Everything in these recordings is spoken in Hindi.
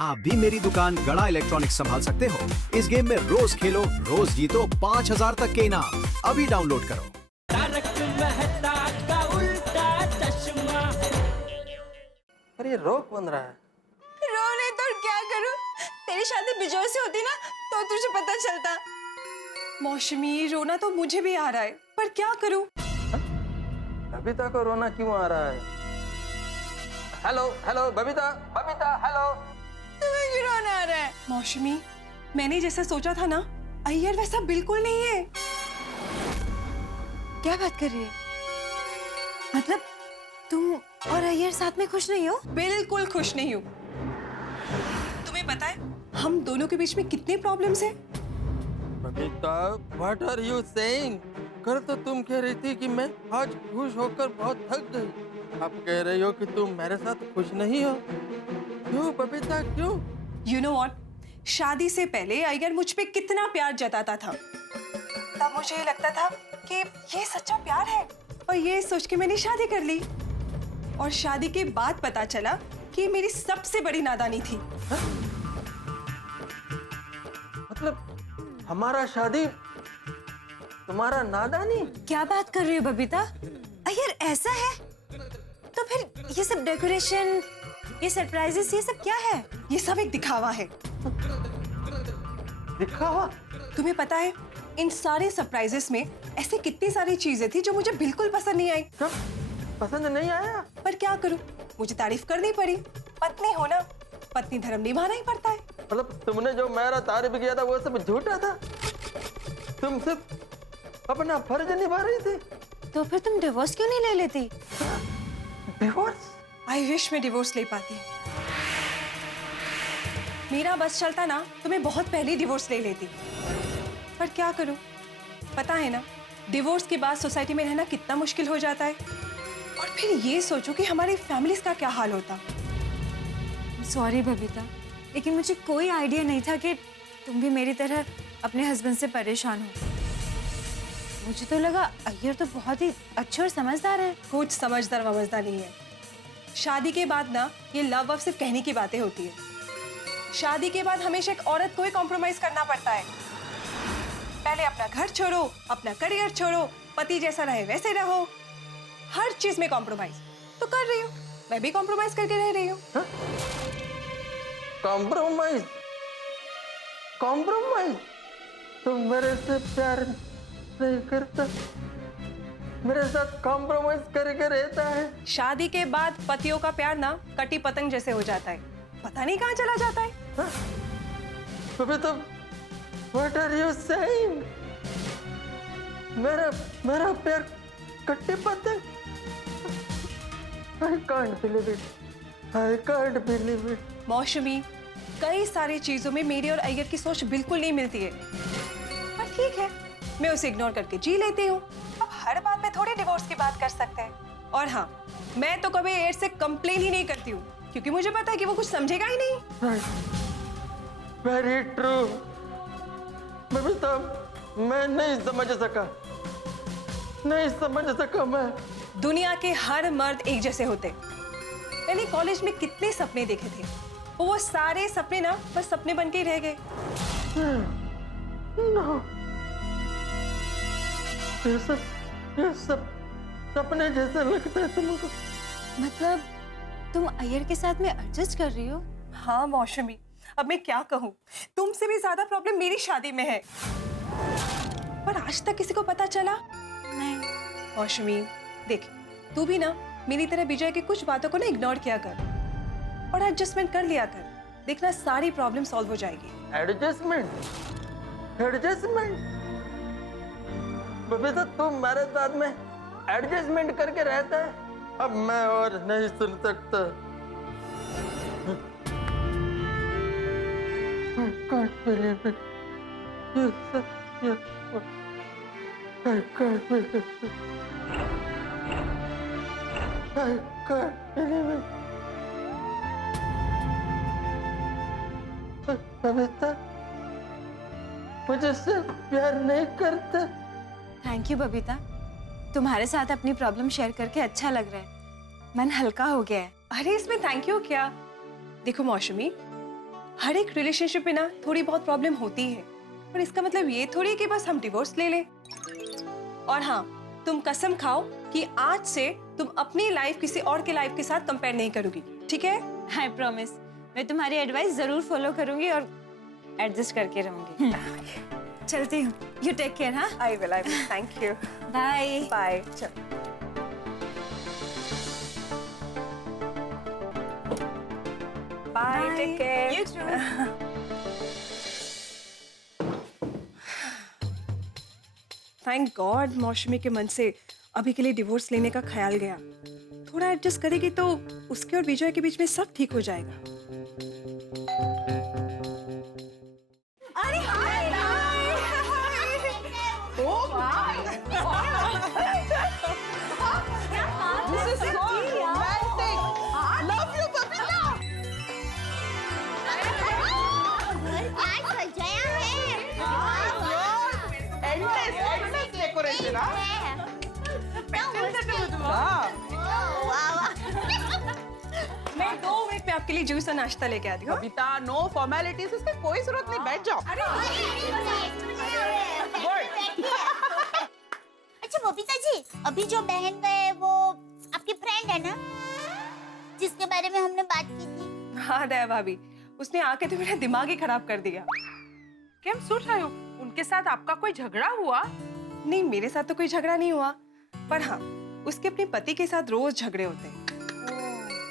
आप भी मेरी दुकान गड़ा इलेक्ट्रॉनिक्स संभाल सकते हो। इस गेम में रोज खेलो, रोज जीतो 5000 तक के इनाम। अभी डाउनलोड करो। तारक मेहता का उल्टा चश्मा। पर ये रोक बन रहा है। रो नहीं तो क्या करूं? तेरी शादी बिजोय से होती ना तो तुझे पता चलता। मौसमी, रोना तो मुझे भी आ रहा है, पर क्या करूं? बबीता को रोना क्यों आ रहा है? Hello hello Babita, Babita hello. तुम्हें क्यों रोना आ रहा है? मौसमी, मैंने जैसा सोचा था ना, अय्यर वैसा बिल्कुल नहीं है। क्या बात कर रही है? मतलब तुम और अय्यर साथ में खुश नहीं हो? बिल्कुल खुश नहीं हूँ। तुम्हें पता है हम दोनों के बीच में कितने प्रॉब्लम्स हैं? Babita, what are you saying? कर तो तुम कह रही थी कि मैं आज खुश होकर बहुत थक गई। अब कह रही हो कि तुम मेरे साथ खुश नहीं हो। क्यों बबीता क्यों? You know what? शादी से पहले अय्यर मुझ पे कितना प्यार जताता था। तब मुझे लगता था कि ये सच्चा प्यार है, और ये सोच के मैंने शादी कर ली। और शादी के बाद पता चला कि ये मेरी सबसे बड़ी नादानी थी। मतलब हमारा शादी तुम्हारा नादानी? क्या बात कर रही हो बबीता? अय्यर ऐसा है? तो फिर ये सब डेकोरेशन, ये सरप्राइजेस, ये सब क्या है? ये सब एक दिखावा है। दिखावा? तुम्हें पता है इन सारे सरप्राइजेस में ऐसे कितनी सारी चीजें थी जो मुझे बिल्कुल पसंद नहीं आई। क्या पसंद नहीं आया? पर क्या करूं, मुझे तारीफ करनी पड़ी। पत्नी हो ना, पत्नी धर्म निभाना ही पड़ता है। मतलब तुमने जो मेरा तारीफ किया था वो सब झूठा था? तुम सिर्फ अपना फर्ज निभा रही थी। तो फिर तुम डिवोर्स क्यों नहीं ले लेती? डिवोर्स? आई विश मैं डिवोर्स ले पाती। मेरा बस चलता ना तो मैं बहुत पहले डिवोर्स ले लेती। पर क्या करूं, पता है ना डिवोर्स के बाद सोसाइटी में रहना कितना मुश्किल हो जाता है। और फिर ये सोचो कि हमारी फैमिलीज का क्या हाल होता। सॉरी बबीता, लेकिन मुझे कोई आइडिया नहीं था कि तुम भी मेरी तरह अपने हस्बैंड से परेशान हो। मुझे तो लगा अय्यर तो बहुत ही अच्छे और समझदार है। कुछ समझदार वमझदार नहीं है। शादी के बाद ना ये लव वव सिर्फ कहने की बातें होती है। शादी के बाद हमेशा एक औरत को ही कॉम्प्रोमाइज करना पड़ता है। पहले अपना घर छोड़ो, अपना करियर छोड़ो, पति जैसा रहे वैसे रहो, हर चीज में कॉम्प्रोमाइज। तो कर रही हूँ, मैं भी कॉम्प्रोमाइज करके रह रही हूँ। कॉम्प्रोमाइज? कॉम्प्रोमाइज? तुम मेरे से प्यार नहीं करता, मेरे साथ कॉम्प्रोमाइज करके रहता है। शादी के बाद पतियों का प्यार ना कटी पतंग जैसे हो जाता है, पता नहीं कहाँ चला जाता है। अबे तो व्हाट आर यू सेइंग? मेरा प्यार कट्टी पतंग? I can't believe it, I can't believe it. मौसमी, कई सारी चीजों में मेरी और अय्यर की सोच बिल्कुल नहीं मिलती है, पर ठीक है, मैं उसे इग्नोर करके जी लेती हूँ। अब हर बात में थोड़ी डिवोर्स की बात कर सकते हैं। और हाँ, मैं तो कभी अय्यर से कंप्लेन ही नहीं करती हूँ, क्योंकि मुझे पता है कि वो कुछ समझेगा ही नहीं। Very true. बबीता, मैं नहीं समझ सका मैं। दुनिया के हर मर्द एक जैसे होते। मैंने कॉलेज में कितने सपने देखे थे, वो सारे सपने ना बस सपने बन के ही रह गए। नो, ये सब सपने जैसे लगता है तुमको। मतलब तुम अय्यर के साथ में एडजस्ट कर रही हो? हाँ मौसमी, अब मैं क्या कहूँ, तुमसे भी ज्यादा प्रॉब्लम मेरी शादी में है। पर आज तक किसी को पता चला नहीं। मौसमी देख, तू भी ना मेरी तरह विजय की कुछ बातों को ना इग्नोर किया कर और एडजस्टमेंट कर लिया कर। देखना सारी प्रॉब्लम सॉल्व हो जाएगी। एडजस्टमेंट? एडजस्टमेंट? बबीता, तुम मेरे साथ में एडजस्टमेंट करके रहता है? अब मैं और नहीं सुन सकता। I can't believe it. I can't believe it. I can't believe it. Babita, मुझे सिर्फ प्यार नहीं करता। थैंक यू बबीता, तुम्हारे साथ अपनी प्रॉब्लम शेयर करके अच्छा लग रहा है, मन हल्का हो गया है। अरे इसमें थैंक यू क्या। देखो मौसमी, हर एक रिलेशनशिप में ना थोड़ी बहुत प्रॉब्लम होती है, पर इसका मतलब ये थोड़ी है कि बस हम डिवोर्स ले लें। और हाँ, तुम कसम खाओ कि आज से तुम अपनी लाइफ किसी और के लाइफ के साथ कंपेयर नहीं करोगी, ठीक है? आई प्रॉमिस, मैं तुम्हारी एडवाइस जरूर फॉलो करूंगी और एडजस्ट करके रहूंगी। चलती हूँ, यू टेक केयर। हाँ, I will, thank you. Bye bye. चल। Bye, take care. You too. Thank God Mausami के मन से अभी के लिए डिवोर्स लेने का ख्याल गया। थोड़ा एडजस्ट करेगी तो उसके और विजय के बीच में सब ठीक हो जाएगा। अरे हाय मैं 2 मिनट में आपके लिए जूस और नाश्ता लेके आती हूँ। बबीता, नो फॉर्मेलिटीज, इसकी कोई जरूरत नहीं, बैठ जाओ। अच्छा बबीता जी, अभी जो बहन गए वो आपकी फ्रेंड है ना, जिसके बारे में हमने बात की थी? हाँ दया भाभी, उसने आके तो मेरा दिमाग ही खराब कर दिया। केम सुन रहे हो? उनके साथ आपका कोई झगड़ा हुआ? नहीं, मेरे साथ तो कोई झगड़ा नहीं हुआ, पर हाँ, उसके अपने पति के साथ रोज झगड़े होते हैं।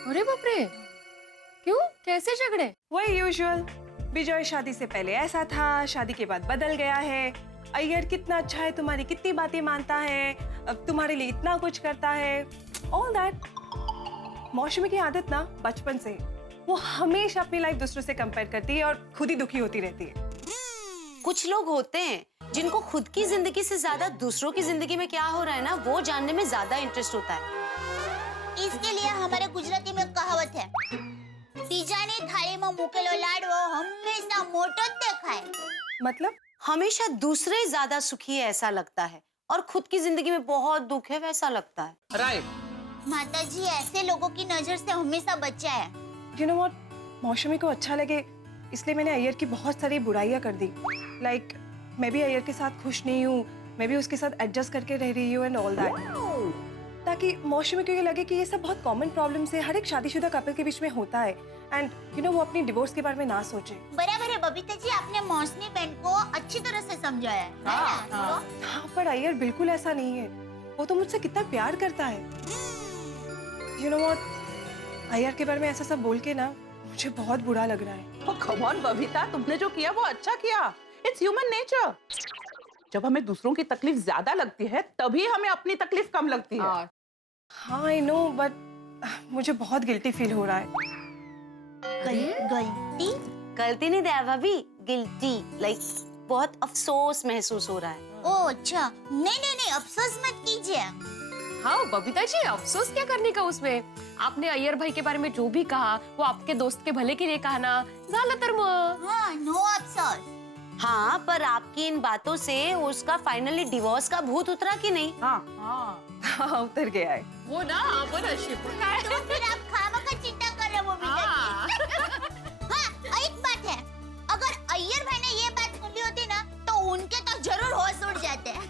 अरे बाप रे, क्यों, कैसे झगड़े? वही यूजुअल, विजय शादी से पहले ऐसा था, शादी के बाद बदल गया है। अय्यर कितना अच्छा है, तुम्हारी कितनी बातें मानता है, अब तुम्हारे लिए इतना कुछ करता है, ऑल दैट। मौसमी की आदत ना बचपन से, वो हमेशा अपनी लाइफ दूसरों से कंपेयर करती है और खुद ही दुखी होती रहती है। कुछ लोग होते हैं जिनको खुद की जिंदगी से ज्यादा दूसरों की जिंदगी में क्या हो रहा है ना, वो जानने में ज्यादा इंटरेस्ट होता है। इसके लिए हमारे गुजराती में कहावत है, तीजानी थाली में मुकेलो लाडવો हमेशा मोटो જ देखाय। मतलब हमेशा दूसरे ज्यादा सुखी है ऐसा लगता है, और खुद की जिंदगी में बहुत दुख है वैसा लगता है। राइट। माताजी, ऐसे लोगों की नजर से हमेशा बचा है। यू नो व्हाट, मौसमी को अच्छा लगे इसलिए मैंने अय्यर की बहुत सारी बुराइयां कर दी। लाइक मैं भी अय्यर के साथ खुश नहीं हूँ, मैं भी उसके साथ एडजस्ट करके रह रही हूँ एंड ऑल दैट, ताकि मौसमी को ये लगे कि ये सब बहुत कॉमन प्रॉब्लम्स है, हर एक शादीशुदा कपल के बीच में होता है, एंड यू नो वो अपनी डिवोर्स के बारे में ना सोचे। बराबर है बबीता जी, आपने मौसमी बहन को अच्छी तरह से समझाया है ना? हाँ, पर अय्यर बिल्कुल ऐसा नहीं है, वो तो मुझसे कितना प्यार करता है। यू नो व्हाट, अय्यर के बारे में ऐसा सब बोल के ना मुझे बहुत बुरा लग रहा है। कम ऑन बबीता, तुमने जो किया वो अच्छा किया। It's human nature. जब हमें दूसरों की तकलीफ ज्यादा लगती है तभी हमें अपनी तकलीफ कम लगती है। हाँ आई नो, बट मुझे बहुत गिल्टी फील हो रहा है। गलती? गलती नहीं दया भाभी, गिल्टी, लाइक बहुत अफसोस महसूस हो रहा है। ओह अच्छा, नहीं, अफसोस मत कीजिए। हाँ बबीता जी, अफसोस क्या करने का उसमें? आपने अय्यर भाई के बारे में जो भी कहा वो आपके दोस्त के भले के लिए कहा ना, ज्यादातर हाँ, नो अफसोस। हाँ, पर आपकी इन बातों से उसका फाइनली डिवोर्स का भूत उतरा कि नहीं? हाँ, उतर गया है। वो ना शिव तो फिर आप खामखा चिंता कर रहे हो बबीता जी। हाँ, एक बात है, अगर अय्यर भाई ने ये बात सुन ली होती ना तो उनके तो जरूर होश उड़ जाते हैं।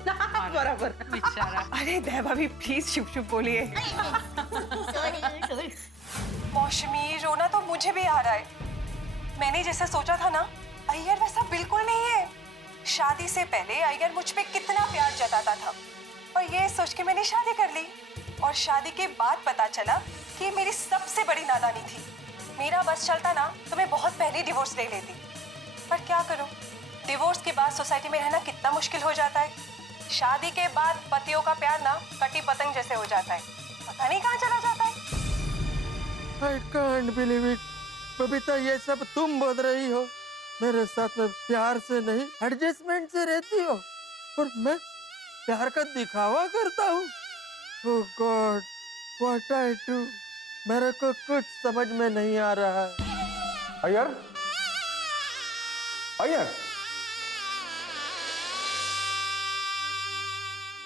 बराबर। अरे दया भाभी प्लीज चुप चुप बोलिए। सॉरी। मौसमी, रोना तो मुझे भी आ रहा है। मैंने जैसा सोचा था ना, अय्यर वैसा बिल्कुल नहीं है। शादी से पहले अय्यर मुझ पे कितना प्यार जताता था, और ये सोच के मैंने शादी कर ली, और शादी के बाद पता चला कि मेरी सबसे बड़ी नादानी थी। मेरा बस चलता ना तो मैं बहुत पहले डिवोर्स ले लेती, पर क्या करूं, डिवोर्स के बाद सोसाइटी में रहना कितना मुश्किल हो जाता है। शादी के बाद पतियों का प्यार ना कटी पतंग जैसे हो जाता है, पता नहीं कहाँ चला जाता है। I can't believe it. Babita, ये सब तुम बोल रही हो? मेरे साथ में प्यार से नहीं एडजस्टमेंट से रहती हो, और मैं प्यार का दिखावा करता हूँ। Oh God, what I do? मेरे को कुछ समझ में नहीं आ रहा है। अय्यर, अय्यर,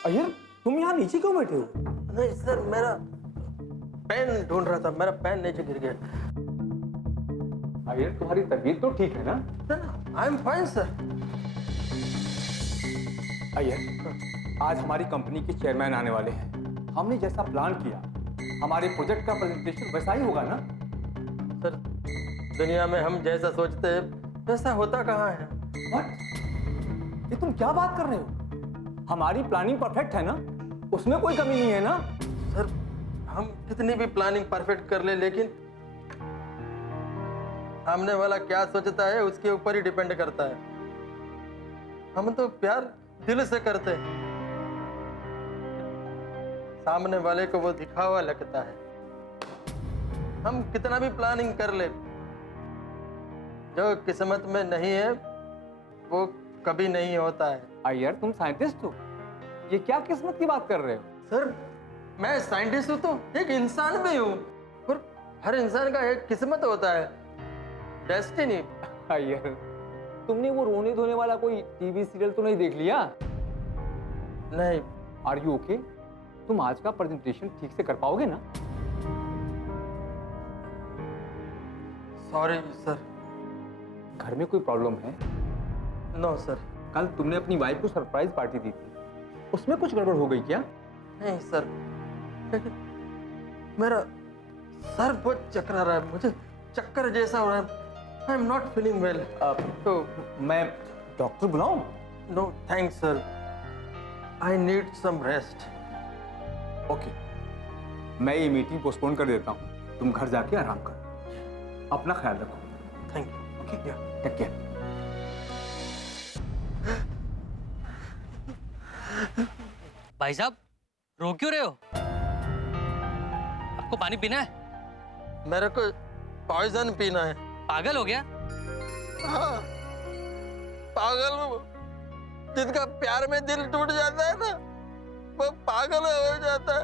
अय्यर, तुम यहाँ नीचे क्यों बैठे हो? नहीं सर, मेरा पेन ढूंढ रहा था, मेरा पेन नीचे गिर गया। अय्यर तुम्हारी तबीयत तो ठीक है ना? I am fine sir. Iyer, आज हमारी कंपनी के चेयरमैन आने वाले हैं। हमने जैसा प्लान किया हमारे प्रोजेक्ट का प्रेजेंटेशन वैसा ही होगा ना? सर दुनिया में हम जैसा सोचते हैं वैसा होता कहाँ है? What? ये तुम क्या बात कर रहे हो? हमारी प्लानिंग परफेक्ट है ना? उसमें कोई कमी नहीं है ना? सर हम कितनी भी प्लानिंग परफेक्ट कर ले, लेकिन सामने वाला क्या सोचता है उसके ऊपर ही डिपेंड करता है। हम तो प्यार दिल से करते हैं, सामने वाले को वो दिखावा लगता है। हम कितना भी प्लानिंग कर ले, जो किस्मत में नहीं है वो कभी नहीं होता है। अय्यर तुम साइंटिस्ट हो, ये क्या किस्मत की बात कर रहे हो? सर मैं साइंटिस्ट हूँ तो एक इंसान भी हूँ, और हर इंसान का एक किस्मत होता है, डेस्टिनी। अय्यर तुमने वो रोने धोने वाला कोई टीवी सीरियल तो नहीं देख लिया? नहीं। Are you okay? तुम आज का प्रेजेंटेशन ठीक से कर पाओगे ना? Sorry sir. घर में कोई प्रॉब्लम है? No sir. कल तुमने अपनी वाइफ को सरप्राइज पार्टी दी थी, उसमें कुछ गड़बड़ हो गई क्या? नहीं सर, लेकिन मेरा सर बहुत चकरा रहा है, मुझे चक्कर जैसा हो रहा है। I am not feeling well. तो मैं डॉक्टर बुलाऊं? No thanks sir, I need some rest. Okay, मैं ये मीटिंग पोस्टपोन कर देता हूँ, तुम घर जाके आराम करो, अपना ख्याल रखो। Thank you. Okay, take care. भाई साहब रो क्यों रहे हो? आपको पानी पीना है? मेरे को पॉइजन पीना है। पागल हो गया? हाँ, पागल हूँ। जिनका प्यार में दिल टूट जाता है ना, वो पागल हो जाता है।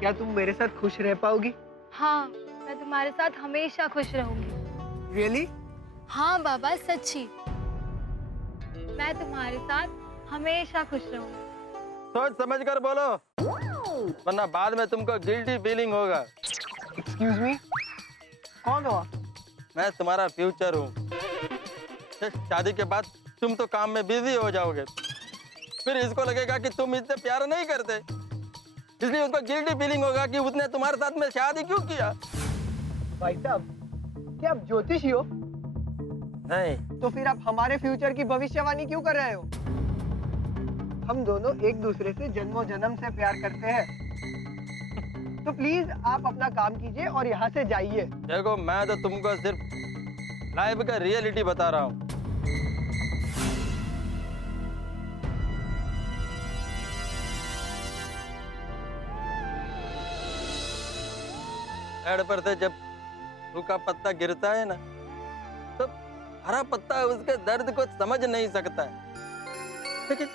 क्या तुम मेरे साथ खुश रह पाओगी? हाँ, मैं तुम्हारे साथ हमेशा खुश रहूंगी। रियली? हाँ बाबा, सच्ची। मैं तुम्हारे साथ हमेशा खुश रहूंगी। सोच समझ कर बोलो, वरना बाद में तुमको गिल्टी फीलिंग होगा। एक्सक्यूज मी, कौन हो आप? मैं तुम्हारा फ्यूचर हूँ। शादी के बाद तुम तो काम में बिजी हो जाओगे, फिर इसको लगेगा कि तुम इससे प्यार नहीं करते, इसलिए उसको गिल्टी फीलिंग होगा कि उसने तुम्हारे साथ में शादी क्यों किया। भाई साहब, क्या आप ज्योतिषी हो? नहीं। तो फिर आप हमारे फ्यूचर की भविष्यवाणी क्यों कर रहे हो? हम दोनों एक दूसरे से जन्मों जन्म से प्यार करते हैं। तो प्लीज आप अपना काम कीजिए और यहाँ से जाइए। देखो, मैं तो तुमको सिर्फ लाइफ का रियलिटी बता रहा हूँ। पेड़ पर से जब सूखा पत्ता गिरता है ना, तो हरा पत्ता उसके दर्द को समझ नहीं सकता है, लेकिन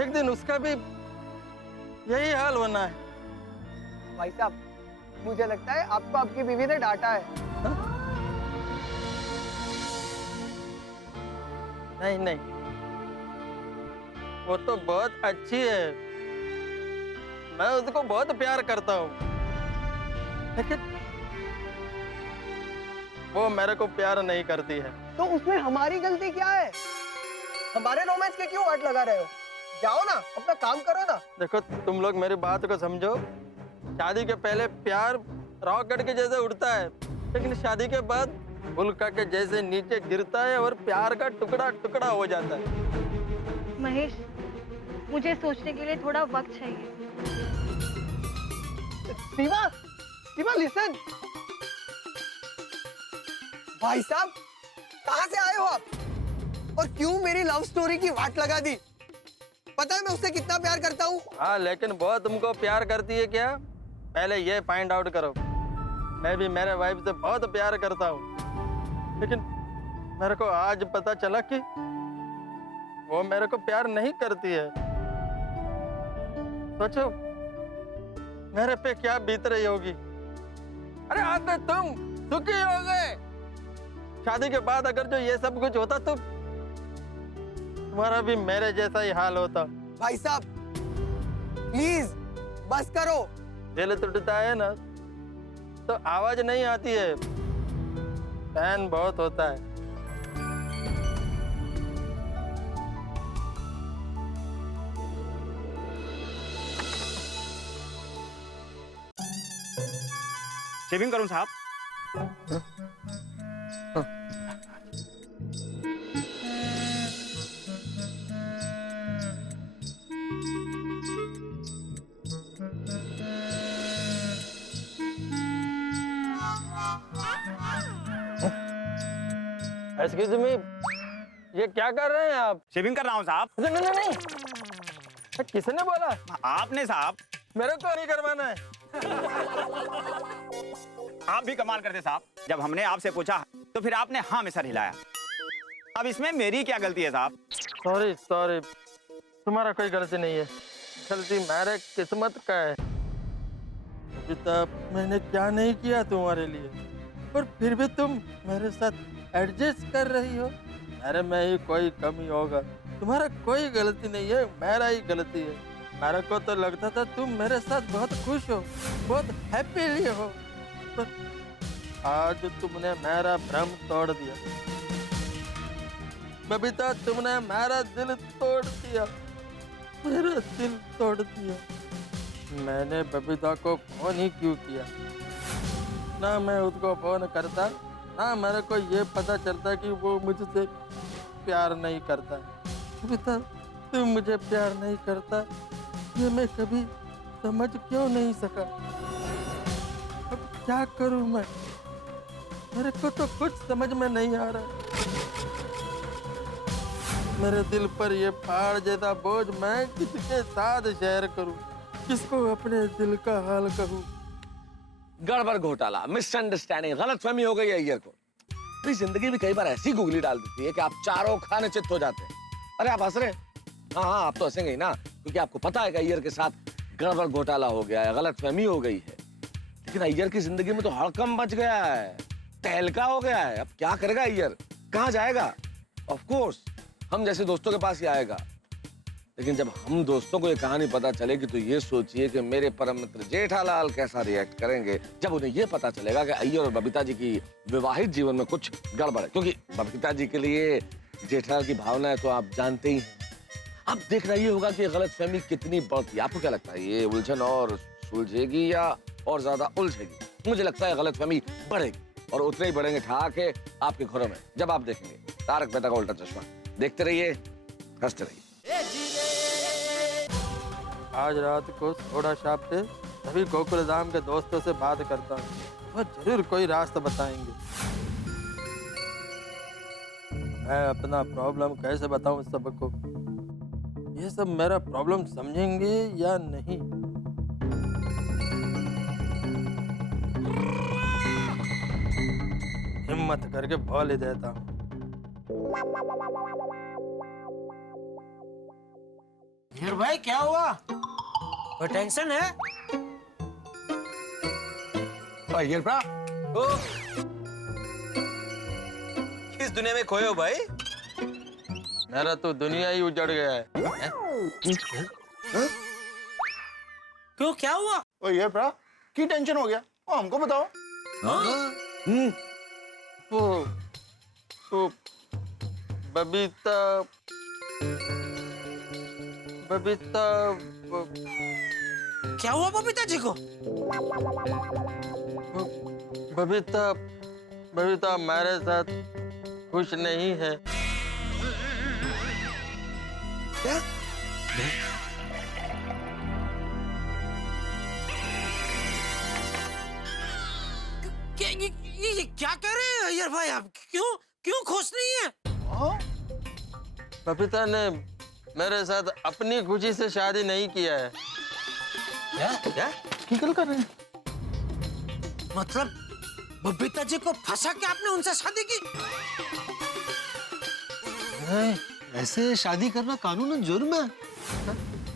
एक दिन उसका भी यही हाल होना है। भाई साहब, मुझे लगता है आपको आपकी बीवी ने डांटा है। नहीं नहीं, वो तो बहुत अच्छी है, मैं उसको बहुत प्यार करता हूँ, लेकिन वो मेरे को प्यार नहीं करती है। तो उसमें हमारी गलती क्या है? हमारे रोमांस के क्यों आट लगा रहे हो? जाओ ना, अपना काम करो ना। देखो, तुम लोग मेरी बात को समझो। शादी के पहले प्यार रॉकेट के जैसे उड़ता है, लेकिन शादी के बाद उल्का के जैसे नीचे गिरता है और प्यार का टुकड़ा टुकड़ा हो जाता है। महेश, मुझे सोचने के लिए थोड़ा वक्त चाहिए। शिवा, शिवा लिसन। भाई साहब, कहाँ से आए हो आप? और क्यों मेरी लव स्टोरी की वाट लगा दी? पता है मैं उससे कितना प्यार करता हूँ। हाँ, लेकिन वो तुमको प्यार करती है क्या? पहले ये फाइंड आउट करो। मैं भी मेरे वाइफ से बहुत प्यार करता हूँ, लेकिन मेरे को आज पता चला कि वो मेरे को प्यार नहीं करती है। सोचो मेरे पे क्या बीत रही होगी। अरे आज तो तुम सुखी हो गए। शादी के बाद अगर जो ये सब कुछ होता तो तुम्हारा भी मेरे जैसा ही हाल होता। भाई साहब प्लीज बस करो। दिल टूटता है ना तो आवाज नहीं आती है, पैन बहुत होता है। शेविंग करूं साहब? एक्सक्यूज मी, ये क्या कर रहे हैं आप? शेविंग कर रहा हूं साहब। नहीं नहीं नहीं, किसने बोला? आपने साहब। मेरे को नहीं करवाना है। आप भी कमाल करते साहब, जब हमने आपसे पूछा तो फिर आपने हाँ में सर हिलाया। अब इसमें मेरी क्या गलती है साहब? सॉरी सॉरी, तुम्हारा कोई गलती नहीं है, गलती मेरे किस्मत का है। अभी तक मैंने क्या नहीं किया तुम्हारे लिए, और फिर भी तुम मेरे साथ एडजस्ट कर रही हो। मेरे में ही कोई कमी होगा, तुम्हारा कोई गलती नहीं है, मेरा ही गलती है। मेरे को तो लगता था तुम मेरे साथ बहुत खुश हो, बहुत हैप्पीली हो, पर आज तुमने मेरा भ्रम तोड़ दिया। बबीता, तुमने मेरा दिल तोड़ दिया, मेरा दिल तोड़ दिया। मैंने बबीता को फोन ही क्यों किया? ना मैं उसको फोन करता, ना मेरे को ये पता चलता कि वो मुझसे प्यार नहीं करता। बबीता, तुम मुझे प्यार नहीं करता, ये मैं कभी समझ क्यों नहीं सका। अब क्या करूं मैं? मेरे को तो कुछ समझ में नहीं आ रहा। मेरे दिल पर ये पहाड़ जैसा बोझ मैं किसके साथ शेयर करूं? किसको अपने दिल का हाल कहूं? गड़बड़ घोटाला, मिसअंडरस्टैंडिंग, गलतफहमी हो गई है अय्यर को। मेरी जिंदगी भी कई बार ऐसी गुगली डाल देती है कि आप चारों खाने चित्त हो जाते हैं। अरे आप हंस रहे हैं? हाँ, आप तो हंसेंगे ही ना, क्योंकि आपको पता है कि अय्यर के साथ गड़बड़ घोटाला हो गया है, गलतफहमी हो गई है। लेकिन अय्यर की जिंदगी में तो हड़कंप मच गया है, तहलका हो गया है। अब क्या करेगा अय्यर? कहाँ जाएगा? ऑफ कोर्स हम जैसे दोस्तों के पास ही आएगा। लेकिन जब हम दोस्तों को ये कहानी पता चलेगी तो ये सोचिए कि मेरे परम मित्र जेठालाल कैसा रिएक्ट करेंगे जब उन्हें ये पता चलेगा कि अय्यर और बबीता जी की विवाहित जीवन में कुछ गड़बड़ है। क्योंकि बबीता जी के लिए जेठालाल की भावना है तो आप जानते ही हैं। अब देखना ये होगा कि गलतफहमी कितनी बढ़ती है। आपको क्या लगता है, ये उलझन और सुलझेगी या और ज्यादा उलझेगी? मुझे लगता है गलतफहमी बढ़ेगी, और उतने ही बढ़ेंगे ठहाके आपके घरों में जब आप देखेंगे तारक मेहता का उल्टा चश्मा। देखते रहिए, हंसते रहिए। आज रात को थोड़ा शाम पे सभी गोकुल धाम के दोस्तों से बात करता हूँ, वो जरूर कोई रास्ता बताएंगे। मैं अपना प्रॉब्लम कैसे बताऊं सबको? ये सब मेरा प्रॉब्लम समझेंगे या नहीं? हिम्मत करके बोल ही देता हूँ। हीर भाई, क्या हुआ? कोई टेंशन है? अय्यर भ्रा, किस दुनिया में खोए हो भाई? मेरा तो दुनिया ही उजड़ गया है। क्यों, क्या हुआ? ओ ये भ्रा, की टेंशन हो गया? ओ हमको बताओ। वो बबीता क्या हुआ बबीता जी को? बबीता मेरे साथ खुश नहीं है। क्या? ये क्या कह रहे हैं अय्यर भाई आप? क्यों खुश नहीं है? बबीता ने मेरे साथ अपनी खुशी से शादी नहीं किया है। क्या की गल कर रहे हैं? मतलब बबीता जी को फंसा के आपने उनसे शादी की? ऐसे शादी करना कानूनन जुर्म है।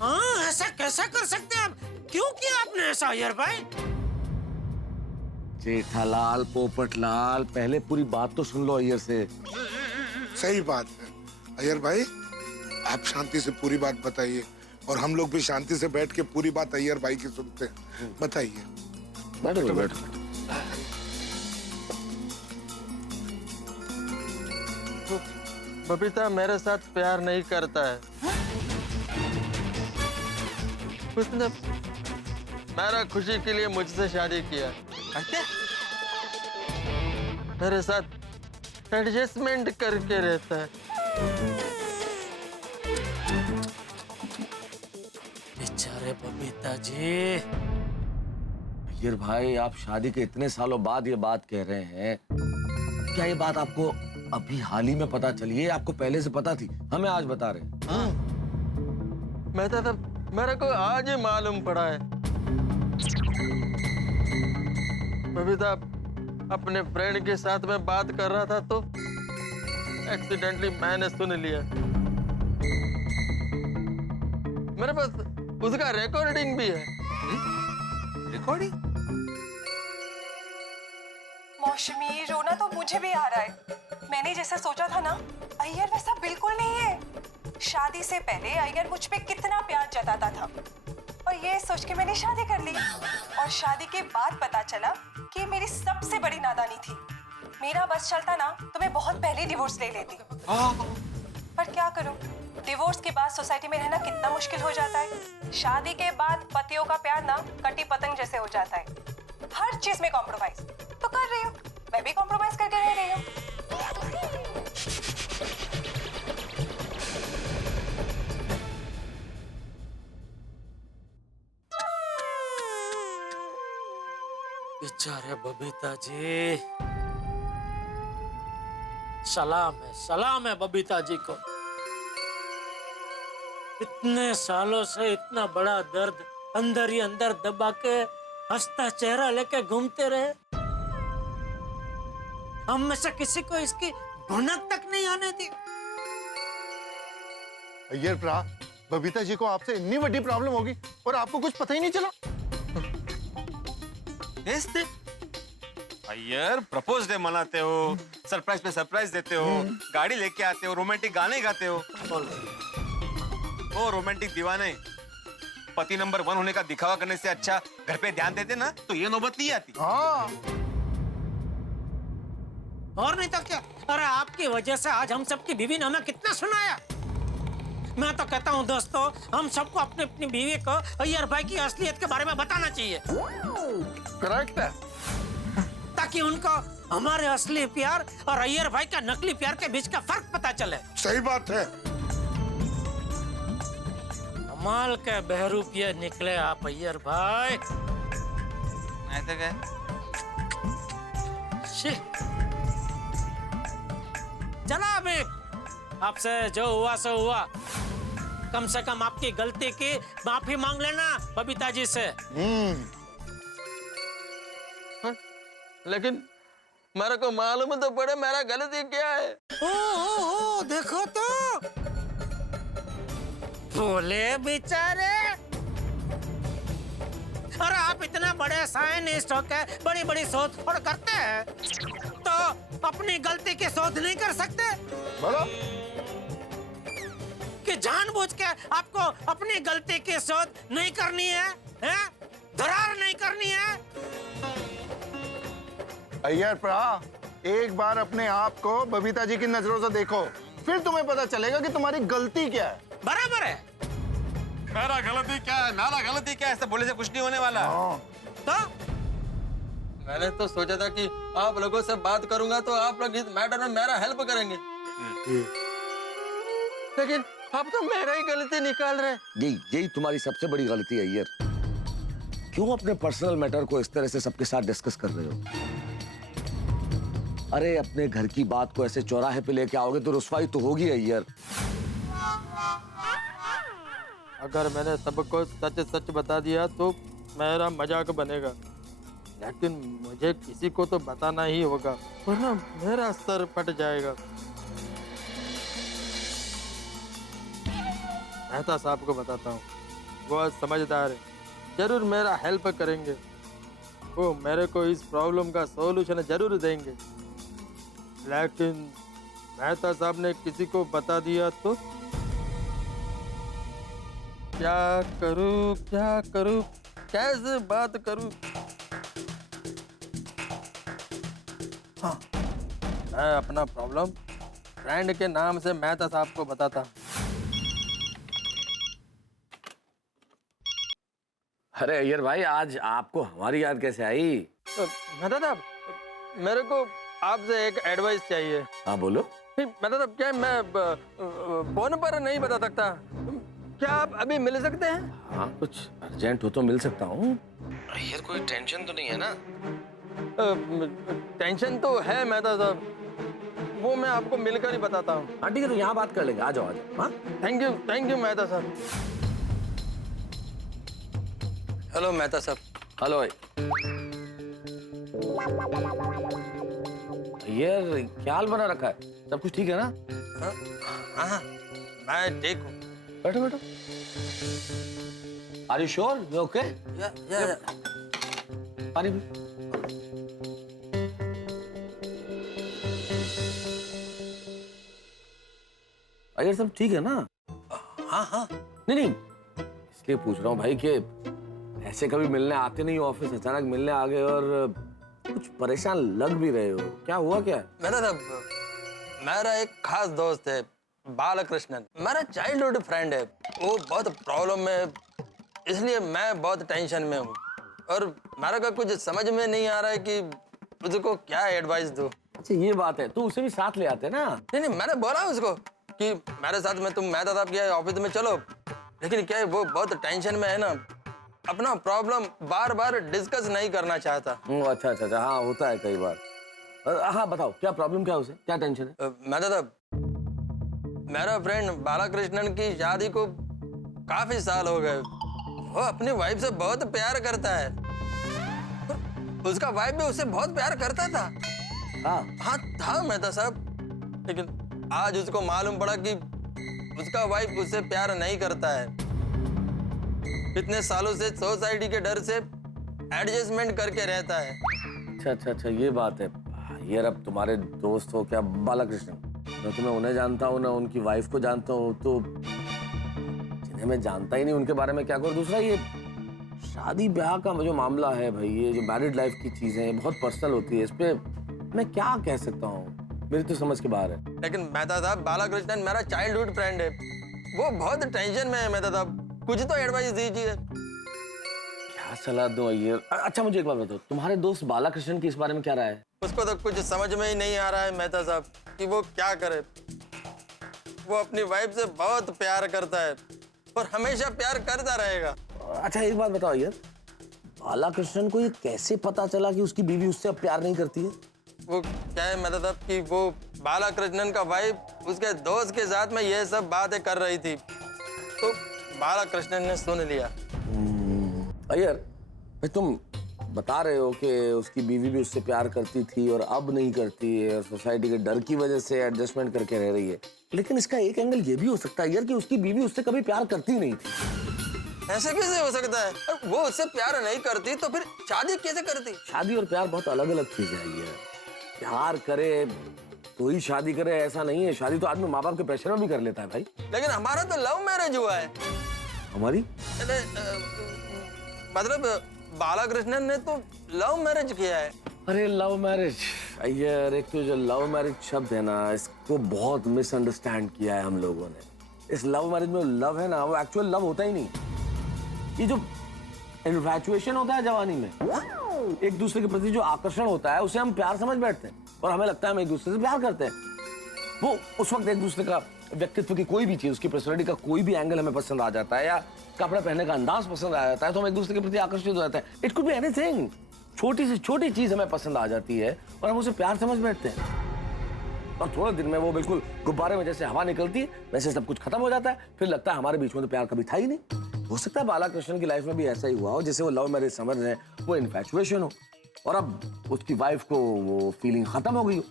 हाँ, ऐसा कैसा कर सकते हैं आप? क्यों किया आपने ऐसा अय्यर भाई? जेठालाल, पोपटलाल, पहले पूरी बात तो सुन लो अय्यर से। सही बात है अय्यर भाई, आप शांति से पूरी बात बताइए और हम लोग भी शांति से बैठ के पूरी बात अय्यर भाई की सुनते हैं। बताइए। बैठो बैठो। बबीता मेरे साथ प्यार नहीं करता है। उसने मेरा खुशी के लिए मुझसे शादी किया। मेरे साथ एडजस्टमेंट करके रहता है। बेचारे बबीता जी। अय्यर भाई, आप शादी के इतने सालों बाद ये बात कह रहे हैं, क्या ये बात आपको अभी हाल ही में पता चली है? आपको पहले से पता थी? हमें आज बता रहे हैं। मैं तो मेरे को आज ही मालूम पड़ा है। बबीता अपने फ्रेंड के साथ में बात कर रहा था तो एक्सीडेंटली मैंने सुन लिया। मेरे पास उसका रिकॉर्डिंग भी है। रिकॉर्डिंग? मौसमी, रोना तो मुझे भी आ रहा है। मैंने जैसा सोचा था ना, अय्यर वैसा बिल्कुल नहीं है। शादी से पहले अय्यर मुझ पे कितना प्यार जताता था और ये सोच के मैंने शादी कर ली। और शादी के बाद पता चला कि मेरी सबसे बड़ी नादानी थी। मेरा बस चलता ना तो मैं बहुत पहले डिवोर्स ले लेती। पर क्या करूं, डिवोर्स के बाद सोसाइटी में रहना कितना मुश्किल हो जाता है। शादी के बाद पतियों का प्यार ना कटी पतंग जैसे हो जाता है। हर चीज में कॉम्प्रोमाइज तो कर रही हूँ, मैं भी कॉम्प्रोमाइज करके रह रही हूँ। बेचारे बबीता जी। सलाम है बबीता जी को। इतने सालों से इतना बड़ा दर्द अंदर ही अंदर दबा के हंसता चेहरा लेके घूमते रहे। हम में से किसी को इसकी भनक तक नहीं आने दी। अय्यर भरा, बबीता जी को आपसे इतनी बड़ी प्रॉब्लम होगी और आपको कुछ पता ही नहीं चला। अय्यर, प्रपोज डे मनाते हो, सरप्राइज पे सरप्राइज देते हो, गाड़ी लेके आते हो, रोमांटिक गाने गाते हो। वो रोमांटिक दीवाने पति नंबर 1 होने का दिखावा करने से अच्छा घर पे ध्यान देते ना तो ये नौबत नहीं आती। और नहीं तो क्या। अरे आपकी वजह से आज हम सबकी बीवी ने हमें कितना सुनाया। मैं तो कहता हूँ दोस्तों, हम सबको अपनी अपनी बीवी को अय्यर भाई की असलियत के बारे में बताना चाहिए। करेक्ट है। ताकि उनको हमारे असली प्यार और अय्यर भाई का नकली प्यार के बीच का फर्क पता चले। सही बात है। कमाल के बहरूपिये निकले आप अय्यर भाई। नहीं तो क्या? चला अभी, आपसे जो हुआ सो हुआ। कम से कम आपकी गलती की माफी मांग लेना बबीता जी से। लेकिन मेरे को मालूम तो पड़े मेरा गलती क्या है। ओ, देखो तो बोले बेचारे। और आप इतना बड़े साइंटिस्ट होकर बड़ी बड़ी शोध करते हैं तो अपनी गलती की शोध नहीं कर सकते? बोलो कि जानबूझ के आपको अपनी गलती की शोध नहीं करनी है, हैं? दरार नहीं करनी है। अय्यर भरा, एक बार अपने आप को बबीता जी की नजरों से देखो, फिर तुम्हें पता चलेगा कि तुम्हारी गलती क्या है। बराबर है। मेरा गलती क्या है, मेरा गलती क्या है, ऐसे बोले से कुछ नहीं होने वाला। तो मैंने तो सोचा था कि आप लोगों से बात करूंगा तो आप लोग इस मैटर में मेरा हेल्प करेंगे, लेकिन आप तो मेरा ही गलती निकाल रहे। यही तुम्हारी सबसे बड़ी गलती है अय्यर। क्यों अपने पर्सनल मैटर को इस तरह से सबके साथ डिस्कस कर रहे हो? अरे अपने घर की बात को ऐसे चौराहे पे लेके आओगे तो रुस्वाई तो होगी अय्यर। अगर मैंने सबको सच सच बता दिया तो मेरा मजाक बनेगा, लेकिन मुझे किसी को तो बताना ही होगा वरना मेरा सर फट जाएगा। मेहता साहब को बताता हूँ, वो समझदार है, जरूर मेरा हेल्प करेंगे। वो मेरे को इस प्रॉब्लम का सॉल्यूशन जरूर देंगे। लेकिन मेहता साहब ने किसी को बता दिया तो क्या करूं, कैसे बात करूं? हाँ, मैं अपना प्रॉब्लम फ्रेंड के नाम से मेहता साहब को बताता हूं। अरे अय्यर भाई, आज आपको हमारी याद कैसे आई? मेहता साहब, मेरे को आपसे एक एडवाइस चाहिए। हाँ बोलो। मेहता साहब, क्या मैं फोन पर नहीं बता सकता? क्या आप अभी मिल सकते हैं? हाँ, कुछ अर्जेंट हो तो मिल सकता हूँ। अय्यर, कोई टेंशन तो नहीं है ना? टेंशन तो है मेहता साहब, वो मैं आपको मिलकर ही बताता हूँ। हाँ ठीक है, तो यहाँ बात कर लेंगे। आ जाओ आ जाओ। हाँ, थैंक यू मेहता साहब। हेलो मेहता साहब। हेलो भाई। अय्यर, क्या हाल बना रखा है? सब कुछ ठीक है ना? हाँ, मैं ठीक हूँ। बैठो बैठो। Are you sure? You okay? Yeah. अरे अय्यर, सब ठीक है ना? हाँ। नहीं, इसलिए पूछ रहा हूँ भाई कि ऐसे कभी मिलने आते नहीं हो ऑफिस, अचानक मिलने आ गए और कुछ परेशान लग भी रहे हो। क्या हुआ क्या? मेरा साहब, मेरा एक खास दोस्त है बालकृष्णन, मेरा चाइल्डहुड फ्रेंड है। वो बहुत प्रॉब्लम में, इसलिए मैं बहुत टेंशन में हूँ और मेरे को कुछ समझ में नहीं आ रहा है कि उसको क्या एडवाइस दूँ। अच्छा ये बात है, तो उसे भी साथ ले आते ना? नहीं, मैंने बोला उसको कि मेरे साथ में तुम मेहता साहब के ऑफिस में चलो, लेकिन क्या है, वो बहुत टेंशन में है ना, अपना प्रॉब्लम बार बार डिस्कस नहीं करना चाहता। अच्छा, हाँ होता है कई बार। हाँ बताओ, क्या प्रॉब्लम, क्या उसे, क्या टेंशन है? मेहता साहब, मेरा फ्रेंड बालाकृष्णन की शादी को काफी साल हो गए। वो अपनी वाइफ से बहुत प्यार करता है, उसका वाइफ भी उससे बहुत प्यार करता था। हाँ था मेहता साहब, लेकिन आज उसको मालूम पड़ा कि उसका वाइफ उससे प्यार नहीं करता है। इतने सालों से सोसाइटी के डर से एडजस्टमेंट करके रहता है। अच्छा, ये बात है यार। अब तुम्हारे दोस्त हो क्या बालाकृष्णन, न तो मैं उन्हें जानता हूँ ना उनकी वाइफ को जानता हूँ, तो जिन्हें मैं जानता ही नहीं उनके बारे में क्या करूँ। दूसरा, ये शादी ब्याह का जो मामला है भाई, ये जो मैरिड लाइफ की चीजें हैं बहुत पर्सनल होती है, इस पे मैं क्या कह सकता हूँ, मेरी तो समझ के बाहर है। लेकिन मेहता साहब, बालाकृष्णन मेरा चाइल्डहुड फ्रेंड है, वो बहुत टेंशन में है। मेहता साहब, कुछ तो एडवाइस दीजिए। क्या सलाह दूं अय्यर? अच्छा मुझे एक बात बताओ, तुम्हारे दोस्त बालाकृष्णन की इस बारे में क्या राय है? उसको तो कुछ समझ में ही नहीं आ रहा है मेहता साहब कि वो क्या करे। वो अपनी वाइफ से बहुत प्यार करता है और हमेशा प्यार करता रहेगा। अच्छा एक बात बताओ अय्यर, बालाकृष्णन को ये कैसे पता चला कि उसकी बीवी उससे अब प्यार नहीं करती है? वो क्या है मेहता साहब कि वो बालाकृष्णन का वाइफ उसके दोस्त के साथ में ये सब बातें कर रही थी, तो बालाकृष्णन ने सुन लिया। अय्यर भाई, तुम बता रहे हो कि उसकी बीवी भी उससे प्यार करती थी और अब नहीं करती है और सोसाइटी के डर की वजह से एडजस्टमेंट करके रह रही है, लेकिन इसका एक एंगल ये भी हो सकता है यार कि उसकी बीवी उससे कभी प्यार करती नहीं थी। ऐसे कैसे हो सकता है? वो उससे प्यार नहीं करती तो फिर शादी कैसे करती? शादी और प्यार बहुत अलग अलग चीजें हैं। प्यार करे तो ही शादी करे ऐसा नहीं है, शादी तो आदमी माँ बाप के प्रेशर में भी कर लेता है भाई। लेकिन हमारा तो लव मैरिज हुआ है। हमारी मतलब बालाकृष्णन ने तो लव मैरिज किया है। अरे लव मैरिज अय्यर, एक तो जो लव मैरिज शब्द है ना, इसको बहुत मिसअंडरस्टैंड किया है हम लोगों ने। इस लव मैरिज में लव है ना, वो एक्चुअल लव होता ही नहीं। ये जो इन्फैचुएशन होता है जवानी में, एक दूसरे के प्रति जो आकर्षण होता है, उसे हम प्यार समझ बैठते हैं और हमें लगता है हम एक दूसरे से प्यार करते हैं। वो उस वक्त एक दूसरे का व्यक्तित्व की कोई भी चीज, उसकी पर्सनैलिटी का कोई भी एंगल हमें पसंद आ जाता है या कपड़ा पहनने का अंदाज पसंद आ जाता है, तो हम एक दूसरे के प्रति आकर्षित हो जाते हैं। इट कुड बी एनीथिंग, छोटी से छोटी चीज हमें पसंद आ जाती है और हम उसे प्यार समझ बैठते हैं और थोड़े दिन में वो बिल्कुल गुब्बारे में जैसे हवा निकलती है वैसे सब कुछ खत्म हो जाता है। फिर लगता है हमारे बीच में तो प्यार कभी था ही नहीं। हो सकता है बालाकृष्णन की लाइफ में भी ऐसा ही हुआ हो, जैसे वो लव मैरिज समझ रहे हैं वो इन्फैचुएशन हो और अब उसकी वाइफ को वो फीलिंग खत्म हो गई हो।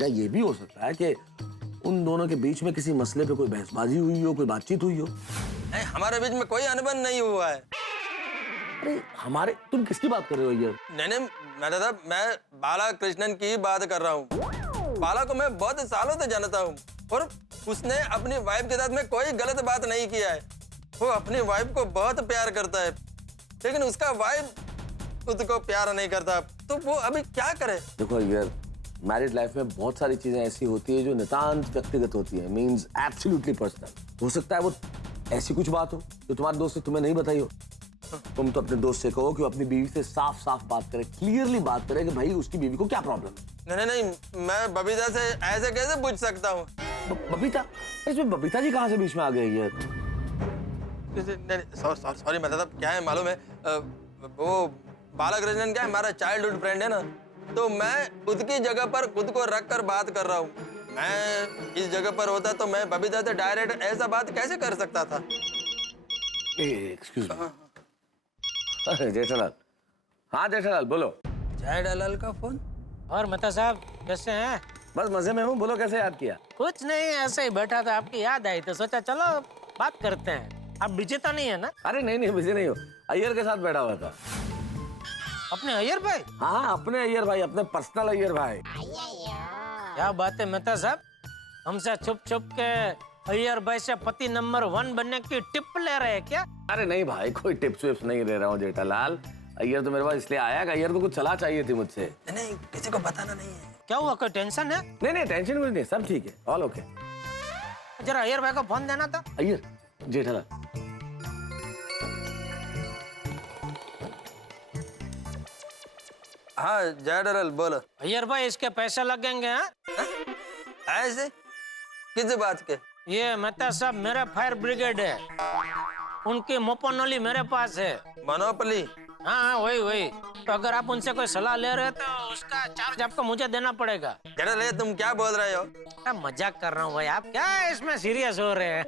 या ये भी हो सकता है कि उन दोनों के बीच में किसी मसले पे कोई बहसबाजी हुई हो, कोई बातचीत हुई हो। हमारे बीच में कोई अनबन नहीं हुआ है। अरे हमारे, तुम किसकी बात कर रहे हो यार? नहीं, मैं बालाकृष्णन की बात कर रहा हूँ। बाला को मैं बहुत सालों से जानता हूँ। और उसने अपनी वाइफ के साथ में कोई गलत बात नहीं किया है। वो अपनी वाइफ को बहुत प्यार करता है, लेकिन उसका वाइफ उसको प्यार नहीं करता, तो वो अभी क्या करे? देखो यार, मैरिड लाइफ में बहुत सारी चीजें ऐसी होती है जो नितांत व्यक्तिगत होती है, मींस एब्सोल्युटली पर्सनल। हो सकता है वो ऐसी कुछ बात हो जो तुम्हारे दोस्त ने तुम्हें नहीं बताई हो। तुम तो अपने दोस्त से कहो कि वो अपनी बीवी से साफ साफ बात करे, क्लियरली बात करे कि भाई उसकी बीवी को क्या प्रॉब्लम है। नहीं नहीं, मैं बबीता से ऐसे कैसे पूछ सकता हूँ? बबीता? इसमें बबीता जी कहाँ से बीच में आ गई है? सॉरी, मतलब क्या है मालूम है, वो बालाकृष्णन क्या है, हमारा चाइल्डहुड फ्रेंड है ना, तो मैं उसकी जगह पर खुद को रख कर बात कर रहा हूँ। मैं इस जगह पर होता तो मैं बबीता से डायरेक्ट ऐसा बात कैसे कर सकता था? Excuse me. जेठालाल। हाँ जेठालाल, बोलो। जेठालाल का फोन? और मेहता साहब कैसे हैं? बस मजे में हूँ। बोलो, कैसे याद किया? कुछ नहीं, ऐसे ही बैठा था, आपकी याद आई तो सोचा चलो बात करते हैं। आप बिजी तो नहीं है ना? अरे नहीं, बिजी नहीं हो। अय्यर के साथ बैठा हुआ था। अपने अय्यर भाई? हाँ, अपने अय्यर भाई, अपने पर्सनल अय्यर भाई। क्या बात है मेहता साहब, हमसे छुप छुप के अय्यर भाई से पति नंबर 1 बनने की टिप ले रहे हैं क्या? अरे नहीं भाई, कोई टिप्स विप्स नहीं ले रहा हूँ जेठालाल। अय्यर तो मेरे पास इसलिए आया कि अय्यर को कुछ सलाह चाहिए थी मुझसे। नहीं, किसी को बताना नहीं है। क्या हुआ, कोई टेंशन है? नहीं, टेंशन कुछ नहीं, सब ठीक है, ऑल ओके। जरा अय्यर भाई को फोन देना था। अय्यर, जेठालाल। हाँ जेठालाल, बोलो। अय्यर भाई, इसके पैसे लगेंगे। हाँ? ऐसे किस बात के? ये मेहता साहब मेरे फायर ब्रिगेड है, उनकी मोपोनोली मेरे पास है। मोनोपोली? हाँ, वही। तो अगर आप उनसे कोई सलाह ले रहे हो तो उसका चार्ज आपको मुझे देना पड़ेगा। जेठालाल, तुम क्या बोल रहे हो? मजाक कर रहा हूँ भाई, आप क्या इसमें सीरियस हो रहे हैं?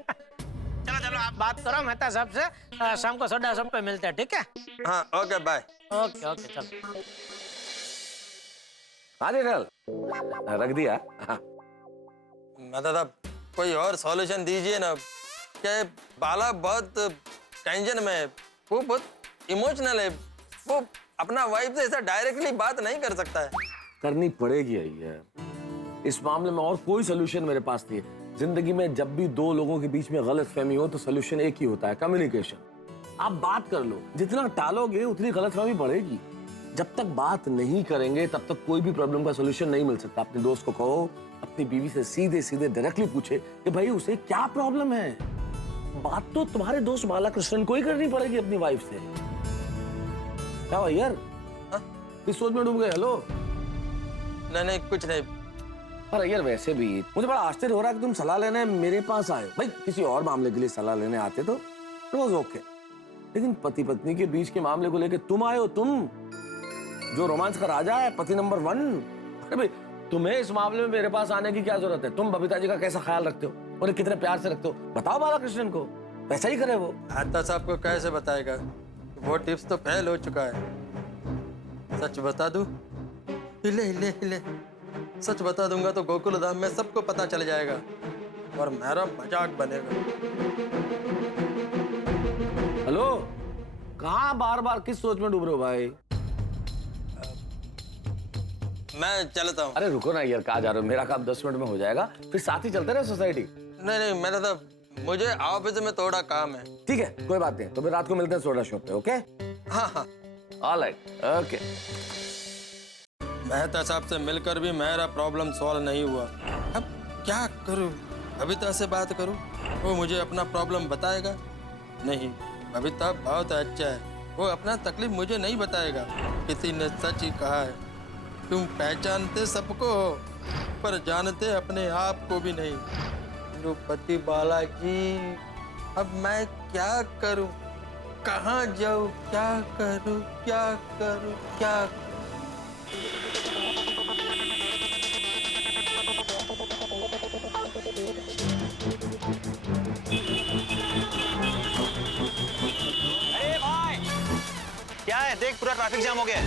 चलो आप बात करो मेहता साहब से, शाम को 7:30 पे मिलते हैं, ठीक है? हाँ, ओके बाय। ओके चलो। हाँ जेठालाल, रख दिया। हाँ। मतलब कोई और सॉल्यूशन दीजिए ना, क्या बाला बहुत टेंशन में है, वो बहुत इमोशनल है, वो अपना वाइफ से ऐसा डायरेक्टली बात नहीं कर सकता है। करनी पड़ेगी यार, इस मामले में और कोई सोल्यूशन मेरे पास नहीं है। जिंदगी में जब भी दो लोगों के बीच में गलतफहमी हो तो सोल्यूशन एक ही होता है, कम्युनिकेशन। आप बात कर लो, जितना टालोगे उतनी गलतफहमी बढ़ेगी। जब तक बात नहीं करेंगे तब तक कोई भी प्रॉब्लम का सोल्यूशन नहीं मिल सकता। अपने दोस्त को कहो, अपनी बीवी से सीधे डायरेक्टली पूछे कि भाई उसे क्या प्रॉब्लम है। बात तो तुम्हारे दोस्त बालाकृष्णन को ही करनी पड़ेगी अपनी वाइफ से। क्या हुआ यार, किस सोच में डूब गए? हेलो। नहीं, कुछ नहीं। पर यार वैसे भी मुझे बड़ा आश्चर्य हो रहा है कि तुम सलाह लेने मेरे पास आए। भाई किसी और मामले के लिए सलाह लेने आते तो रोज ओके, लेकिन पति पत्नी के बीच के मामले को लेकर तुम आए हो, तुम जो रोमांस का राजा है, पति नंबर 1। अरे भाई, तुम्हें इस मामले में मेरे पास आने की क्या जरूरत है? तुम बबीता जी का कैसा ख्याल रखते हो, उन्हें कितने प्यार से रखते हो, बताओ बालाकृष्णन को, वैसा ही करे वो। आता साहब को कैसे बताएगा, वो टिप्स तो फेल हो चुका है। सच बता दूं? हिले सच बता दूंगा तो गोकुल धाम में सबको पता चल जाएगा और मेरा मजाक बनेगा। हेलो, कहाँ बार बार किस सोच में डूब रहे हो भाई? मैं चलता हूँ। अरे रुको ना यार, कहाँ जा रहे हो? मेरा काम 10 मिनट में हो जाएगा, फिर साथ ही चलते रहे सोसाइटी। नहीं, मेरा तो मुझे ऑफिस में थोड़ा काम है। ठीक है, कोई बात नहीं, तो फिर रात को मिलते हैं सोडा शॉप पे, ओके? हाँ। Alright, okay. मेहता साहब से मिलकर भी मेरा प्रॉब्लम सॉल्व नहीं हुआ। अब क्या करूं? बबीता से बात करूं? वो मुझे अपना प्रॉब्लम बताएगा? नहीं, बबीता बहुत अच्छा है, वो अपना तकलीफ मुझे नहीं बताएगा। किसी ने सच ही कहा है, तुम पहचानते सबको हो पर जानते अपने आप को भी नहीं। तिरुपति बालाजी, अब मैं क्या करूं? कहाँ जाऊं? क्या करूं? अरे भाई, क्या है? देख, पूरा ट्रैफिक जाम हो गया है।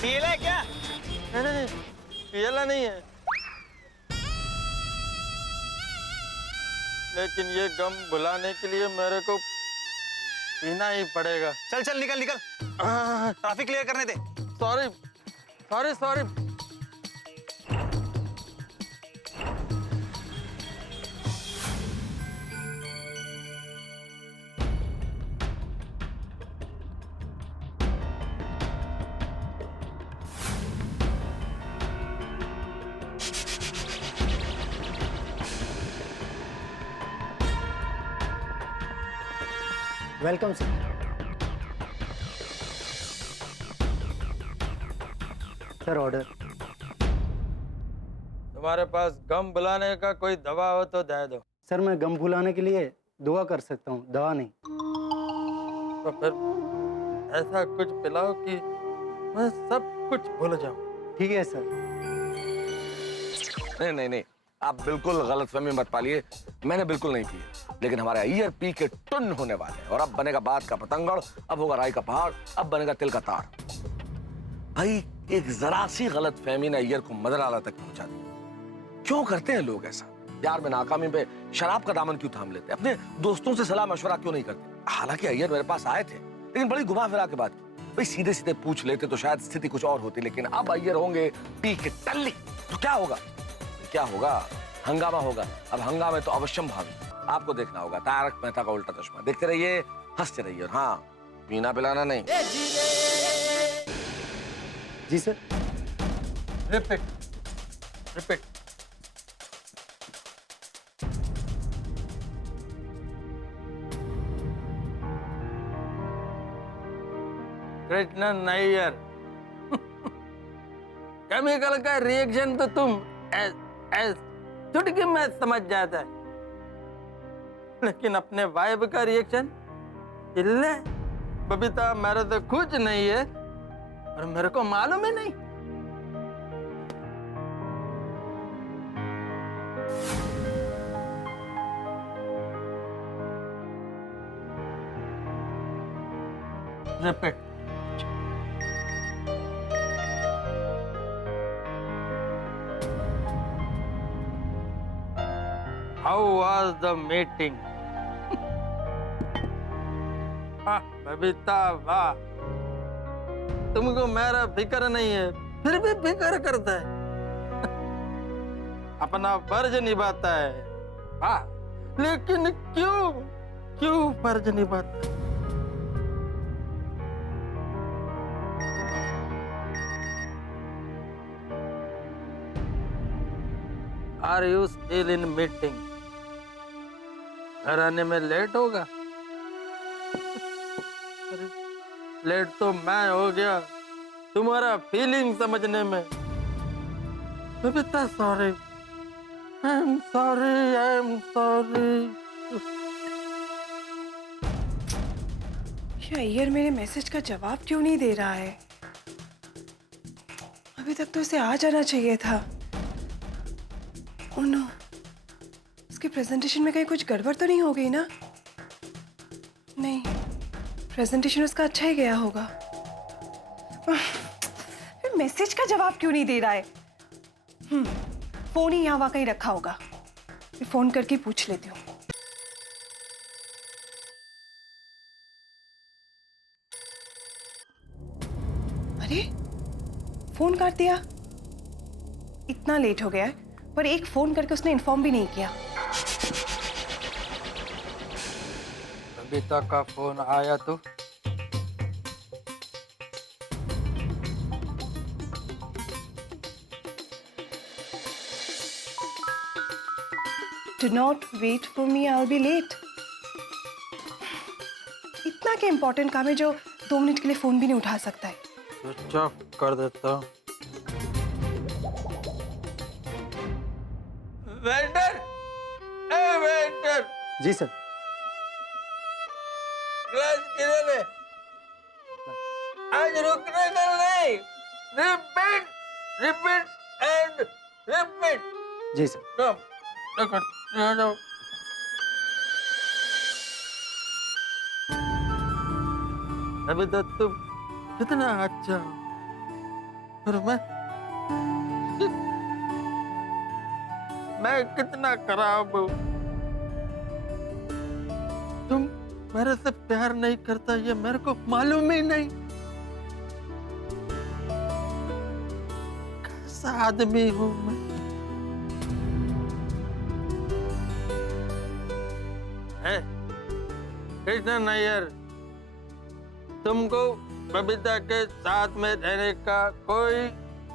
पीला है क्या? नहीं, पीला नहीं है, लेकिन ये गम भुलाने के लिए मेरे को पीना ही पड़ेगा। चल निकल, ट्रैफिक क्लियर करने दे। Sorry. Welcome sir. Sir order. तुम्हारे पास गम बुलाने का कोई दवा हो तो दे दो। सर मैं गम भुलाने के लिए दुआ कर सकता हूँ, दवा नहीं। तो फिर ऐसा कुछ पिलाओ कि मैं सब कुछ भूल जाऊं। ठीक है सर। नहीं नहीं नहीं, आप बिल्कुल गलतफहमी मत पालिए, मैंने बिल्कुल नहीं की। लेकिन हमारे अय्यर पी के टुन होने वाले हैं और अब बनेगा बात का पतंगड़, अब होगा राई का पहाड़, अब बनेगा तिल का ताड़। भाई एक जरा सी गलतफहमी ने अय्यर को मदराला तक पहुंचा दिया। क्यों करते हैं लोग ऐसा? यार में नाकामी पे शराब का दामन क्यों थाम लेते? अपने दोस्तों से सलाह मशवरा क्यों नहीं करते? हालांकि अय्यर मेरे पास आए थे, लेकिन बड़ी घुमा फिरा के बात की। भाई सीधे सीधे पूछ लेते तो शायद स्थिति कुछ और होती, लेकिन अब अय्यर होंगे पी के टल्ली, तो क्या होगा? क्या होगा? हंगामा होगा। अब हंगामे तो अवश्यम भावी, आपको देखना होगा तारक मेहता का उल्टा चश्मा। देखते रहिए, हंसते रहिए, और हाँ, पीना पिलाना नहीं। जी sir. Repeat repeat. Krishna Nair, chemical का रिएक्शन तो तुम चुटकी में समझ जाता है, लेकिन अपने वाइब का रिएक्शन इल्ले बबीता मेरे तो कुछ नहीं है और मेरे को मालूम ही नहीं। Repeat. How was the meeting? Babita वाह, तुमको मेरा फिक्र नहीं है, फिर भी फिक्र करता है। अपना फर्ज निभाता है। वाह, लेकिन क्यों फर्ज निभाता है? Are you still in meeting? घर आने में लेट होगा? लेट तो मैं हो गया तुम्हारा फीलिंग समझने में। Babita sorry, I am sorry. ये अय्यर मेरे मैसेज का जवाब क्यों नहीं दे रहा है? अभी तक तो इसे आ जाना चाहिए था। ओह नो, उसके प्रेजेंटेशन में कहीं कुछ गड़बड़ तो नहीं हो गई ना? नहीं, प्रेजेंटेशन उसका अच्छा ही गया होगा। मैसेज का जवाब क्यों नहीं दे रहा है? फोन ही यहाँ वहाँ कहीं रखा होगा, मैं फोन करके पूछ लेती हूँ। अरे फोन काट दिया, इतना लेट हो गया है पर एक फोन करके उसने इन्फॉर्म भी नहीं किया। बबीता का फोन आया तो Do not wait for me, I'll be late. इतना क्या इम्पोर्टेंट काम है जो 2 मिनट के लिए फोन भी नहीं उठा सकता है? स्विच ऑफ कर देता हूँ। वेटर, ए वेटर। जी सर। ग्लास किधर है? आज रुकने का नहीं, रिपीट एंड रिपीट। जी सर। अभी तो तुम कितना अच्छा हो, और मैं कितना खराब हूँ। तुम मेरे से प्यार नहीं करता ये मेरे को मालूम ही नहीं। कैसा आदमी हूँ मैं? कृष्ण नायर, तुमको बबीता के साथ में रहने का कोई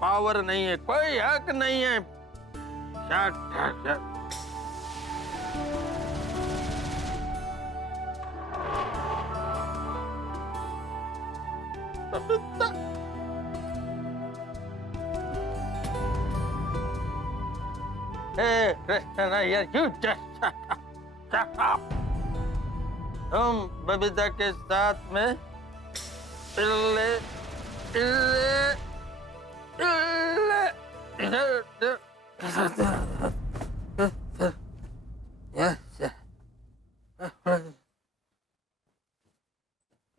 पावर नहीं है, कोई हक नहीं है। Babita. Hey, Krishna, you just shut up. तुम बबीता के साथ में पिल्ले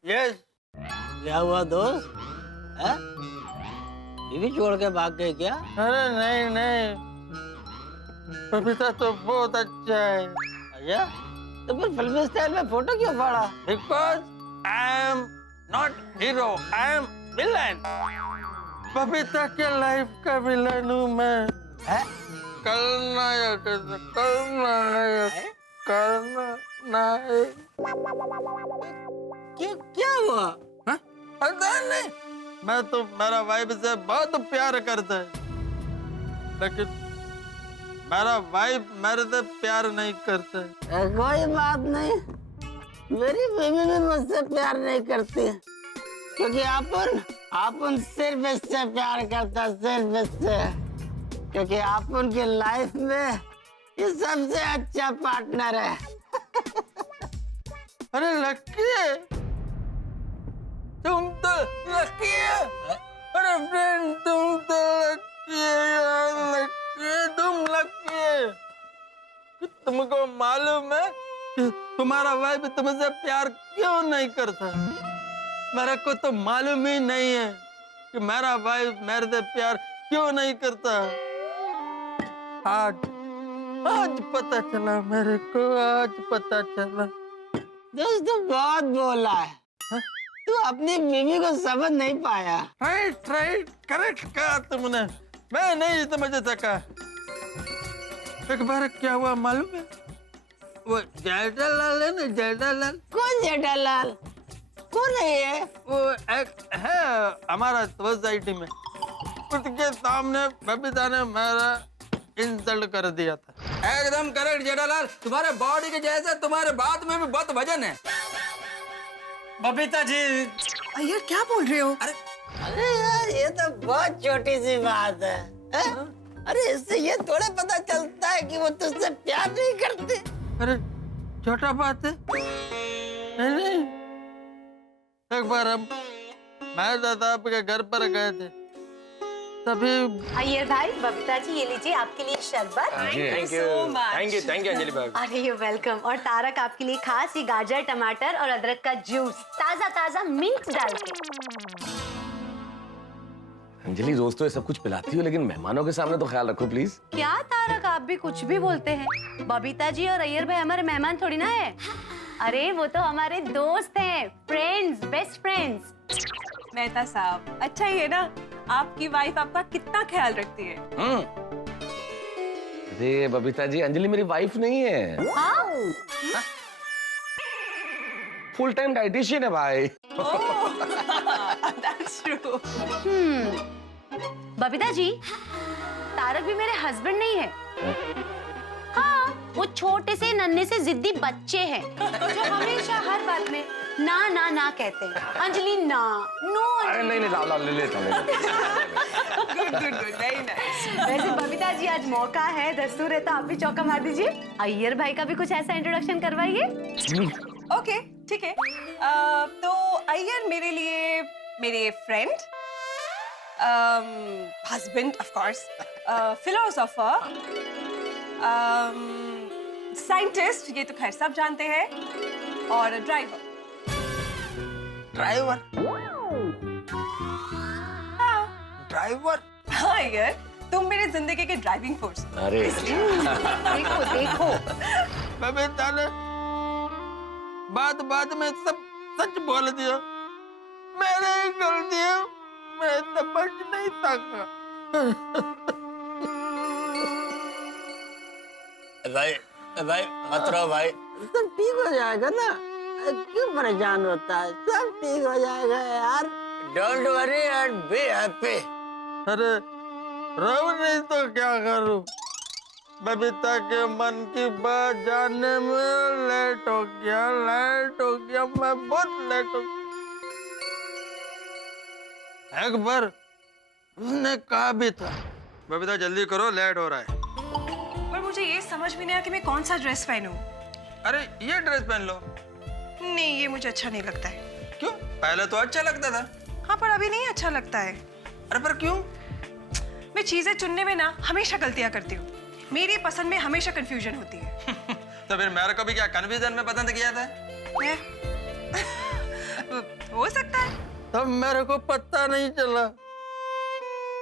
यस। क्या हुआ दोस्त? हैं? बीवी छोड़ के भाग गए क्या? अरे नहीं नहीं, बबीता तो बहुत अच्छा है। अच्छा, तो फिर फिल्मी स्टाइल में फोटो क्यों फाड़ा? Because I am not hero, I am villain. Babita के लाइफ का विलन हूँ मैं। खलनायक, खलनायक। क्या हुआ? पता नहीं, मैं तो मेरा वाइफ से बहुत प्यार करता है, लेकिन मेरा वाइफ मेरे से प्यार नहीं करता है। कोई बात नहीं, मेरी बीवी भी मुझसे प्यार नहीं करती, क्योंकि आपन सिर्फ इससे प्यार करता, सिर्फ इससे, क्योंकि आपन की लाइफ में ये सबसे अच्छा पार्टनर है। अरे लकी है, तुम तो लकी है। अरे फ्रेंड, तुम तो लकी है यार, लकी है, तुम लकी है। तुमको मालूम है कि तुम्हारा वाइफ तुमसे प्यार क्यों नहीं करता? मेरे को तो मालूम ही नहीं है कि मेरा वाइफ मेरे से प्यार क्यों नहीं करता। आज पता चला मेरे को, आज पता चला। दोस्त तू बहुत बोला है, तू अपनी बीवी को समझ नहीं पाया। राइट राइट, करेक्ट कहा तुमने, मैं नहीं समझ सका। एक बार क्या हुआ मालूम है? वो जेठालाल है ना, जेठालाल। कौन जेठालाल? कौन है ये? वो एक है हमारा सोसाइटी में, उसके सामने बबीता ने मेरा इंसल्ट कर दिया था। एकदम करेक्ट जेठालाल, तुम्हारे बॉडी के जैसे तुम्हारे बात में भी बहुत वजन है। बबीता जी, अय्यर क्या बोल रहे हो? अरे यार, ये तो बहुत छोटी सी बात है, अरे इससे ये थोड़ा पता चलता है कि वो तुझसे प्यार नहीं करते। अरे छोटा बात है, नहीं। एक बार हम मेहता साहब के घर पर गए थे, तभी अय्यर भाई, बबीता जी ये लीजिए आपके लिए शरबत। थैंक यू अंजलि भाभी। अरे यू वेलकम। और तारक आपके लिए खास ये गाजर, टमाटर और अदरक का जूस, ताजा ताजा मिंट डाल के। अंजलि, रोज तो ये सब कुछ पिलाती हो, लेकिन मेहमानों के सामने तो ख्याल रखो प्लीज। क्या तारक, आप भी कुछ भी बोलते हैं। बबीता जी और अय्यर भाई हमारे मेहमान थोड़ी ना है। अरे वो तो हमारे दोस्त हैं, फ्रेंड्स, बेस्ट फ्रेंड्स। मेहता साहब, अच्छा ही है ना, आपकी वाइफ आपका कितना ख्याल रखती है। अरे बबीता जी, अंजलि मेरी वाइफ नहीं है। फुल टाइम डाइटिशियन है भाई। That's true. बबीता जी, तारक भी मेरे हस्बैंड नहीं है। हाँ, वो छोटे से नन्हे से जिद्दी बच्चे हैं जो हमेशा हर बात में ना ना ना कहते हैं। अंजलि ना, नो। अरे नहीं, लाओ ले लेता हूं। Good, very nice. वैसे बबीता जी, आज मौका है, दस्तूर है, तो आप भी चौका मार दीजिए। अय्यर भाई का भी कुछ ऐसा इंट्रोडक्शन करवाइए। ओके, ठीक है। तो अय्यर मेरे लिए मेरे friend, husband of course, philosopher, scientist, ये तो खैर सब जानते हैं, और ड्राइवर। ड्राइवर? ड्राइवर? हाँ यार, तुम मेरे जिंदगी के ड्राइविंग फोर्स। अरे देखो बबीता ने बात में सब सच बोल दिया। मेरे ही गलती है, मैं समझ नहीं सका। भाई मत रहो भाई, सब ठीक हो जाएगा ना, क्यों परेशान होता है, सब ठीक हो जाएगा यार। Don't worry and be happy. अरे रो नहीं तो क्या करूं, बबीता के मन की बात जानने में लेट हो गया, मैं बहुत लेट हो गया। एक बार उसने कहा भी था। बबीता जल्दी करो, लेट हो रहा है। पर मुझे ये समझ में नहीं आया कि मैं कौन सा ड्रेस पहनूं। अरे ये ड्रेस पहन लो। नहीं, ये मुझे अच्छा नहीं लगता है। क्यों? पहले तो अच्छा लगता था। हाँ, पर अभी नहीं अच्छा लगता है। अरे पर क्यों? मैं चीजें चुनने में ना हमेशा गलतियां करती हूँ। मेरी पसंद में हमेशा कंफ्यूजन होती है। तो फिर मेरे को भी क्या कंफ्यूजन में पसंद किया था? हो सकता है। तब मेरे को पता नहीं चला,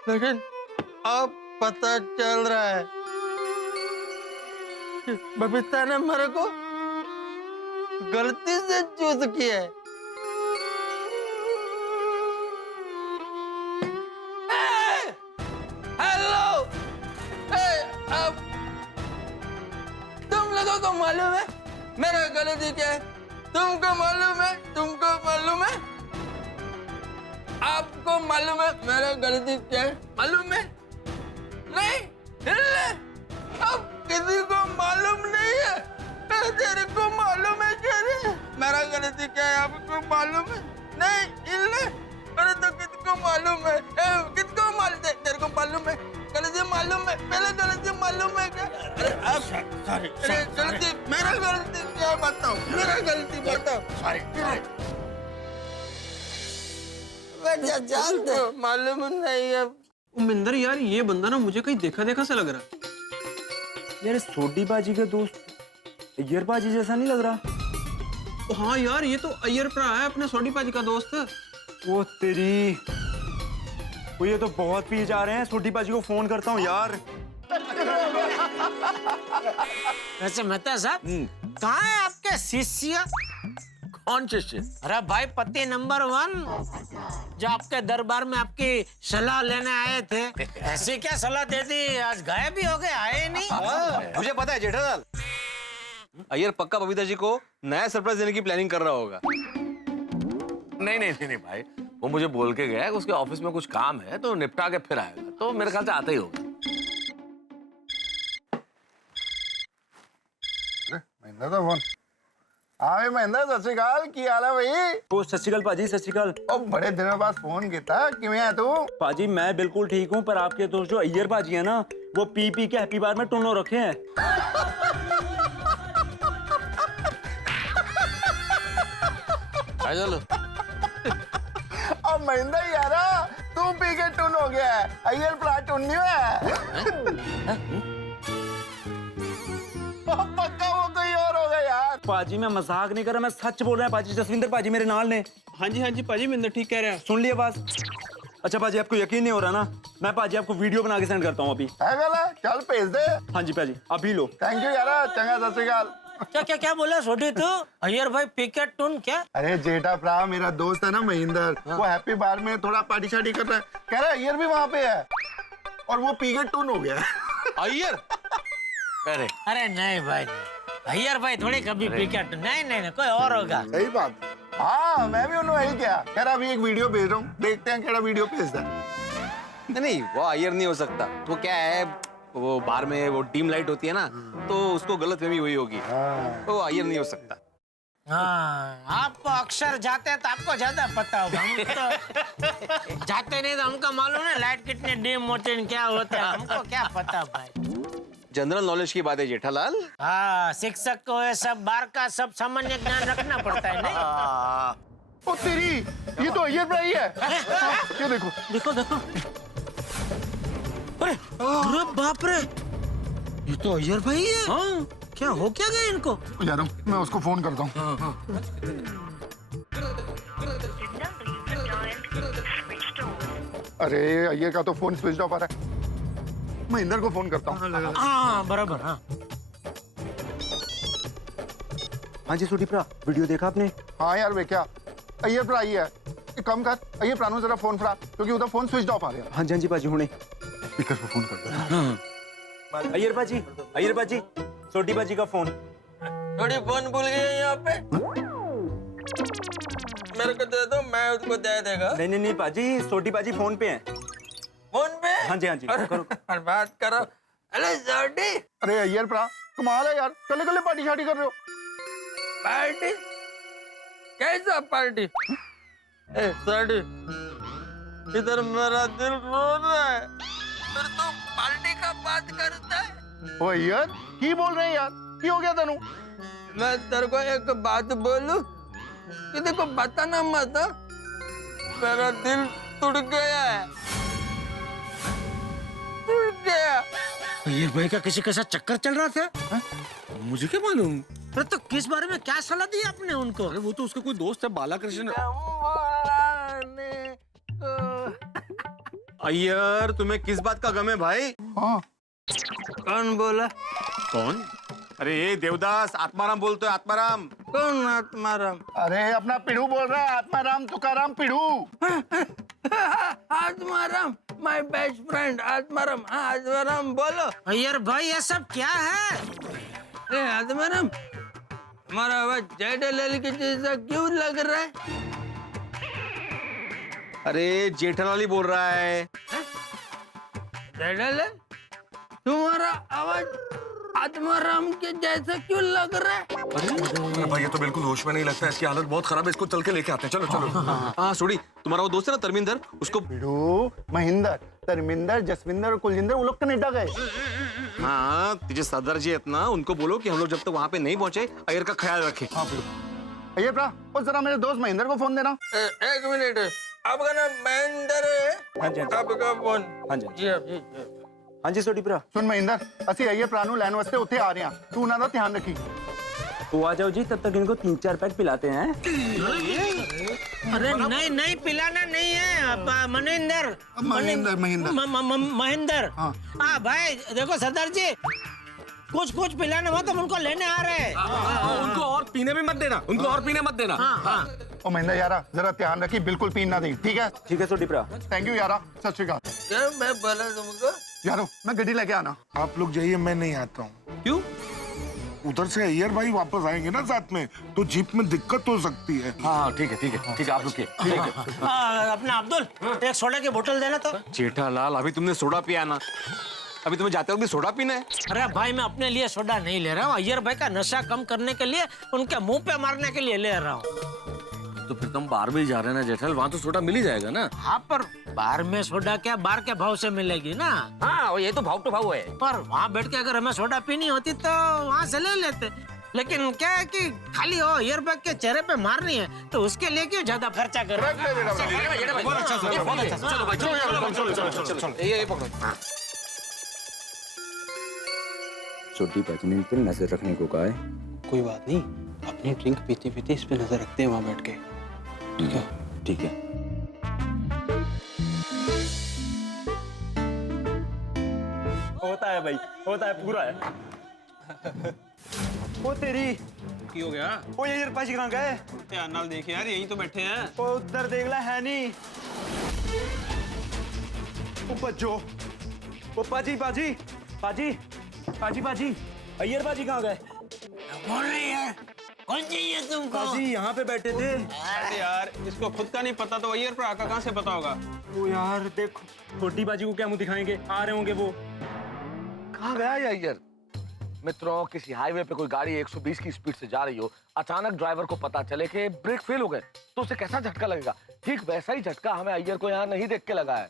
लेकिन अब पता चल रहा है कि बबीता ने मेरे को गलती से चूज किया है। हेलो, अब तुम लोगों को मालूम है मेरा गलती क्या है? तुमको मालूम है? तुमको मालूम है? आपको मालूम है मेरा गलती क्या है? मालूम है? नहीं? अब किसी को मालूम नहीं है। तेरे को मालूम है क्या रे? मेरा गलती क्या है आपको मालूम है? नहीं? अरे तो किसको मालूम है? किसको मालूम है? तेरे को मालूम है? गलती मालूम है? पहले गलती मालूम है क्या? अरे अब अरे गलती, मेरा गलती क्या बताओ? मेरा गलती बताओ। जानते मालूम नहीं है। उमिंदर यार, ये बंदा ना मुझे कहीं देखा देखा सा लग रहा है। यार छोटी बाजी का दोस्त अय्यर बाजी जैसा नहीं लग रहा? हाँ यार, ये तो अय्यर प्रा है, अपने छोटी बाजी का दोस्त। वो तेरी, वो ये तो बहुत पी जा रहे हैं। छोटी बाजी को फोन करता हूँ यार। वैसे मेहता साहब, कहाँ है आपके शिष्य? कौन शिष्य? अरे भाई, पति नंबर 1 जो आपके दरबार में आपकी सलाह लेने आए थे। ऐसी क्या सलाह दे दी, आज गायब भी हो गए, आए नहीं। मुझे पता है जेठालाल, अय्यर पक्का बबीता जी को नया सरप्राइज देने की प्लानिंग कर रहा होगा। नहीं भाई, वो मुझे बोल के गया है कि उसके ऑफिस में कुछ काम है तो निपटा के फिर आएगा, तो मेरे ख्याल से आता ही होगा। महेंद्र का फोन। हाँ महेंद्र, सत श्री अकाल, की हाल है भाई? ओ सत श्री अकाल पाजी, सत श्री अकाल। ओ बड़े दिनों बाद फोन किया, किवें है तू? पाजी मैं बिल्कुल ठीक हूँ, पर आपके दोस्त जो अय्यर बाजी है ना, वो पी के हैप्पी बार में टुनो रखे हैं। चलो। अब महेंद्र यार, तू पी के टुन हो गया है, अय्यर प्रा टुन नहीं है। पक्का वो कोई और होगा यार। पाजी मैं मजाक नहीं कर रहा, मैं सच बोल रहा हूँ पाजी। जसविंदर पाजी मेरे नाल ने। हाँ जी पाजी, मिंदर ठीक कह रहे हैं। सुन लिया बात? अच्छा पाजी, आपको यकीन नहीं हो रहा ना, मैं पाजी आपको वीडियो बना के सेंड करता हूँ अभी। है गला? चल भेज दे। हाँ जी पाजी, अभी लो। थैंक यू यार, चंगा, सत श्री अकाल। क्या बोला छोटी तू? अय्यर भाई पिकेट टून क्या? अरे जेठा प्रा मेरा दोस्त है ना महेंद्र, वो हैप्पी बार में थोड़ा पार्टी शार्टी कर रहा है, कह रहा है अय्यर भी वहाँ पे है, और वो पीके टून हो गया। अय्यर? अरे नहीं भाई, अय्यर भाई थोड़ी कभी पिकेट। नहीं, कोई और होगा। सही बात। हाँ, मैं भी उन्होंने यही किया, कह रहा अभी एक वीडियो भेज रहा हूँ, देखते हैं क्या वीडियो भेजता है। नहीं, वो अय्यर नहीं हो सकता। वो क्या है, वो बार में वो डीम लाइट होती है ना, तो उसको गलतफहमी हुई होगी। वो अय्यर नहीं हो सकता। हाँ, आप अक्सर जाते हैं तो आपको ज्यादा पता होगा। हम तो जाते नहीं तो हमको मालूम है लाइट कितने डीम होते हैं, क्या होता है, हमको क्या पता भाई। जनरल नॉलेज की बात है जेठालाल। हाँ, शिक्षक को ये सब बार का सब सामान्य ज्ञान रखना पड़ता है, नहीं? ओ तेरी, ये तो अय्यर प्रा ही है। ये देखो। अरे बाप रे, ये तो अय्यर भाई है। हाँ, क्या हो क्या गया इनको? जा रहा हूँ, मैं उसको फोन करता हूँ। अरे अय्यर का तो फोन स्विच ऑफ आ रहा है, महेंद्र को फोन करता हूँ। हाँ बराबर। हाँ जी छोटी प्रा, वीडियो देखा आपने? हाँ यार वे क्या, अय्यर प्रा ही है। एक काम कर, अय्यर प्रा जरा फोन फड़ा, क्योंकि उधर फोन स्विच ऑफ आ रहा है। हाँ जी पाजी, हुणे स्पीकर पे फोन कर दो। अय्यर बाजी, छोटी बाजी का फोन। थोड़ी फोन भूल गई यहाँ पे, मेरे को दे दो, मैं उसको दे देगा। नहीं पाजी, छोटी बाजी फोन पे है। फोन पे? हाँ जी करो। बात करो। अरे छोटी। अरे अय्यर प्रा, कमाल है यार, कल पार्टी शार्टी कर रहे हो। पार्टी? कैसा पार्टी? छोटी, इधर मेरा दिल रो रहा है, फिर तो पार्टी का बात करता है। ओ यार की बोल रहे हैं यार, की हो गया तनु? मैं तेरे को एक बात बोलूं कि देखो बताना मत, मेरा दिल टूट गया है, टूट गया। ये भाई का किसी के साथ चक्कर चल रहा था? मुझे क्या मालूम? अरे तो किस बारे में क्या सलाह दी आपने उनको? अरे वो तो उसका कोई दोस्त है, बालाकृष्ण। अय्यर, तुम्हें किस बात का गम है भाई? हाँ। कौन बोला? कौन? अरे ये देवदास, आत्माराम बोलते है, आत्माराम। कौन आत्माराम? अरे अपना पिड़ू बोल रहा है, Atmaram Tukaram Pidu. Atmaram, my best friend Atmaram. हाँ आत्माराम बोलो। अय्यर भाई ये सब क्या है? अरे आत्माराम, हमारा आवाज जेठालाल के जैसा क्यों लग रहा है? अरे जेठालाल ही बोल रहा है। जेठालाल, तुम्हारा आवाज आत्माराम के जैसा क्यों लग रहा है? अरे भाई ये तो बिल्कुल होश में नहीं लगता है, इसकी हालत बहुत खराब है, इसको चल के लेके आते हैं। चलो चलो। हाँ सोडी, तुम्हारा वो दोस्त है ना धर्मिंदर, उसको। पिड़ू, महेंद्र, धर्मिंदर, जसविंदर और कुलजिंदर वो लोग कनाडा गए। हाँ, तुझे सरदार जी है ना, उनको बोलो कि हम लोग जब तक वहाँ पे नहीं पहुँचे अय्यर का ख्याल रखें। हाँ पिड़ू। अय्यर प्रा, और जरा मेरे दोस्त महेंद्र को फोन देना। एक मिनट, आपका नाम महेंद्र है? हाँ जी, आपका फोन? हाँ जी। जी जी। हाँ जी सोडी भरा। सुन महेंद्र, ਅਸੀਂ अय्यर प्रा ਨੂੰ ਲੈਣ ਵਾਸਤੇ ਉੱਥੇ ਆ ਰਹੇ ਹਾਂ, ਤੂੰ ਉਹਨਾਂ ਦਾ ਧਿਆਨ ਰੱਖੀ। तो आ जाओ जी, तब तक इनको 3-4 पैक पिलाते हैं। अरे नहीं नहीं पिलाना नहीं है मनिंदर। महेंद्र। हाँ भाई देखो सरदार जी, कुछ कुछ पिलाना मत, हम उनको लेने आ रहे हैं। उनको और पीने भी मत देना, उनको और पीने मत देना। ओ महेंद्र यारा, जरा ध्यान रखी, बिल्कुल पीन ना दें, ठीक है? ठीक है सोडी भरा। थैंक यू यारा, सत श्री अकाल। क्या मैं बोला तुमको? यारो मैं गड्डी लेके आना। आप लोग जाइए, मैं नहीं आता हूँ। क्यों? उधर से अय्यर भाई वापस आएंगे ना साथ में, तो जीप में दिक्कत हो सकती है। हाँ ठीक है ठीक है ठीक है, आप रुकिए। ठीक है। अपना अब्दुल, एक सोडा की बोतल देना तो। जेठालाल, अभी तुमने सोडा पिया ना, अभी तुम्हें जाते वक्त भी सोडा पीना है? अरे भाई मैं अपने लिए सोडा नहीं ले रहा हूँ, अय्यर भाई का नशा कम करने के लिए, उनके मुंह पे मारने के लिए ले रहा हूँ। तो फिर तुम बाहर भी जा रहे हैं ना जेठालाल, वहाँ तो सोडा मिल ही जाएगा ना। हाँ पर बाहर में सोडा क्या बाहर के भाव से मिलेगी ना। हाँ ये तो भाव टू भाव है। पर वहाँ बैठ के अगर हमें सोडा पीनी होती तो वहाँ से ले लेते, लेकिन क्या है कि खाली हो अय्यर भाई के चेहरे पे मारनी है, तो उसके लिए क्यों ज्यादा खर्चा कर रहे हैं? छोटी बचने पे नजर रखने को कहा है। कोई बात नहीं, अपनी ड्रिंक पीते पीते इस पे नजर रखते हैं वहाँ बैठ के। ठीक है? ठीक है। होता है भाई, होता है, पूरा है। ओ तेरी, की हो गया? ओ ये पाजी कहाँ गए? ध्यान नाल देख यार, यहीं तो बैठे हैं। ओ उधर देख ला, है नहीं। ओ बच्चो, ओ पाजी पाजी पाजी पाजी पाजी, अय्यर पाजी कहाँ गए? बोल रही है, कौन चाहिए तुमको? पाजी यहाँ पे बैठे थे। अरे यार, इसको खुद का नहीं पता तो अय्यर पर आका कहाँ से पता होगा? ओ यार देखो, छोटी बाजी को क्या मुंह दिखाएंगे, आ रहे होंगे वो। कहाँ गया ये अय्यर? मित्रों, किसी हाईवे पे कोई गाड़ी 120 की स्पीड से जा रही हो, अचानक ड्राइवर को पता चले कि ब्रेक फेल हो गए, तो उसे कैसा झटका लगेगा? ठीक वैसा ही झटका हमें अय्यर को यहाँ नहीं देख के लगा है।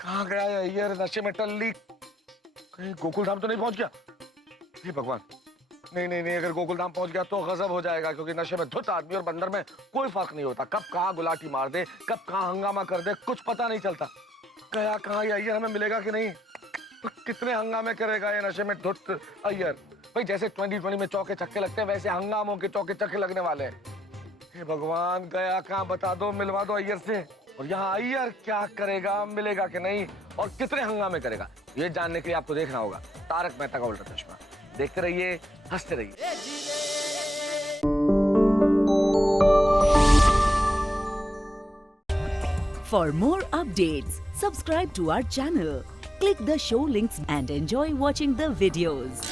कहाँ गया ये अय्यर? नशे में टल्ली, कहीं गोकुल धाम तो नहीं पहुंच गया? हे भगवान, नहीं नहीं नहीं, अगर गोकुल धाम पहुंच गया तो गजब हो जाएगा, क्योंकि नशे में धुत आदमी और बंदर में कोई फर्क नहीं होता, कब कहाँ गुलाटी मार दे, कब कहाँ हंगामा कर दे, कुछ पता नहीं चलता। गया कहाँ ये अय्यर, हमें मिलेगा कि नहीं? तो कितने हंगामे करेगा ये नशे में धुत अय्यर? भाई जैसे 2020 में चौके छक्के लगते हैं, वैसे हंगामों के चौके छक्के लगने वाले हैं। हे भगवान, गया कहाँ बता दो, मिलवा दो अय्यर से। और यहाँ अय्यर क्या करेगा, मिलेगा कि नहीं, और कितने हंगामे करेगा, ये जानने के लिए आपको देखना होगा तारक मेहता का उल्टा चश्मा। देखते रहिए, हंसते रहिए। For more updates, subscribe to our channel, click the show links and enjoy watching the videos.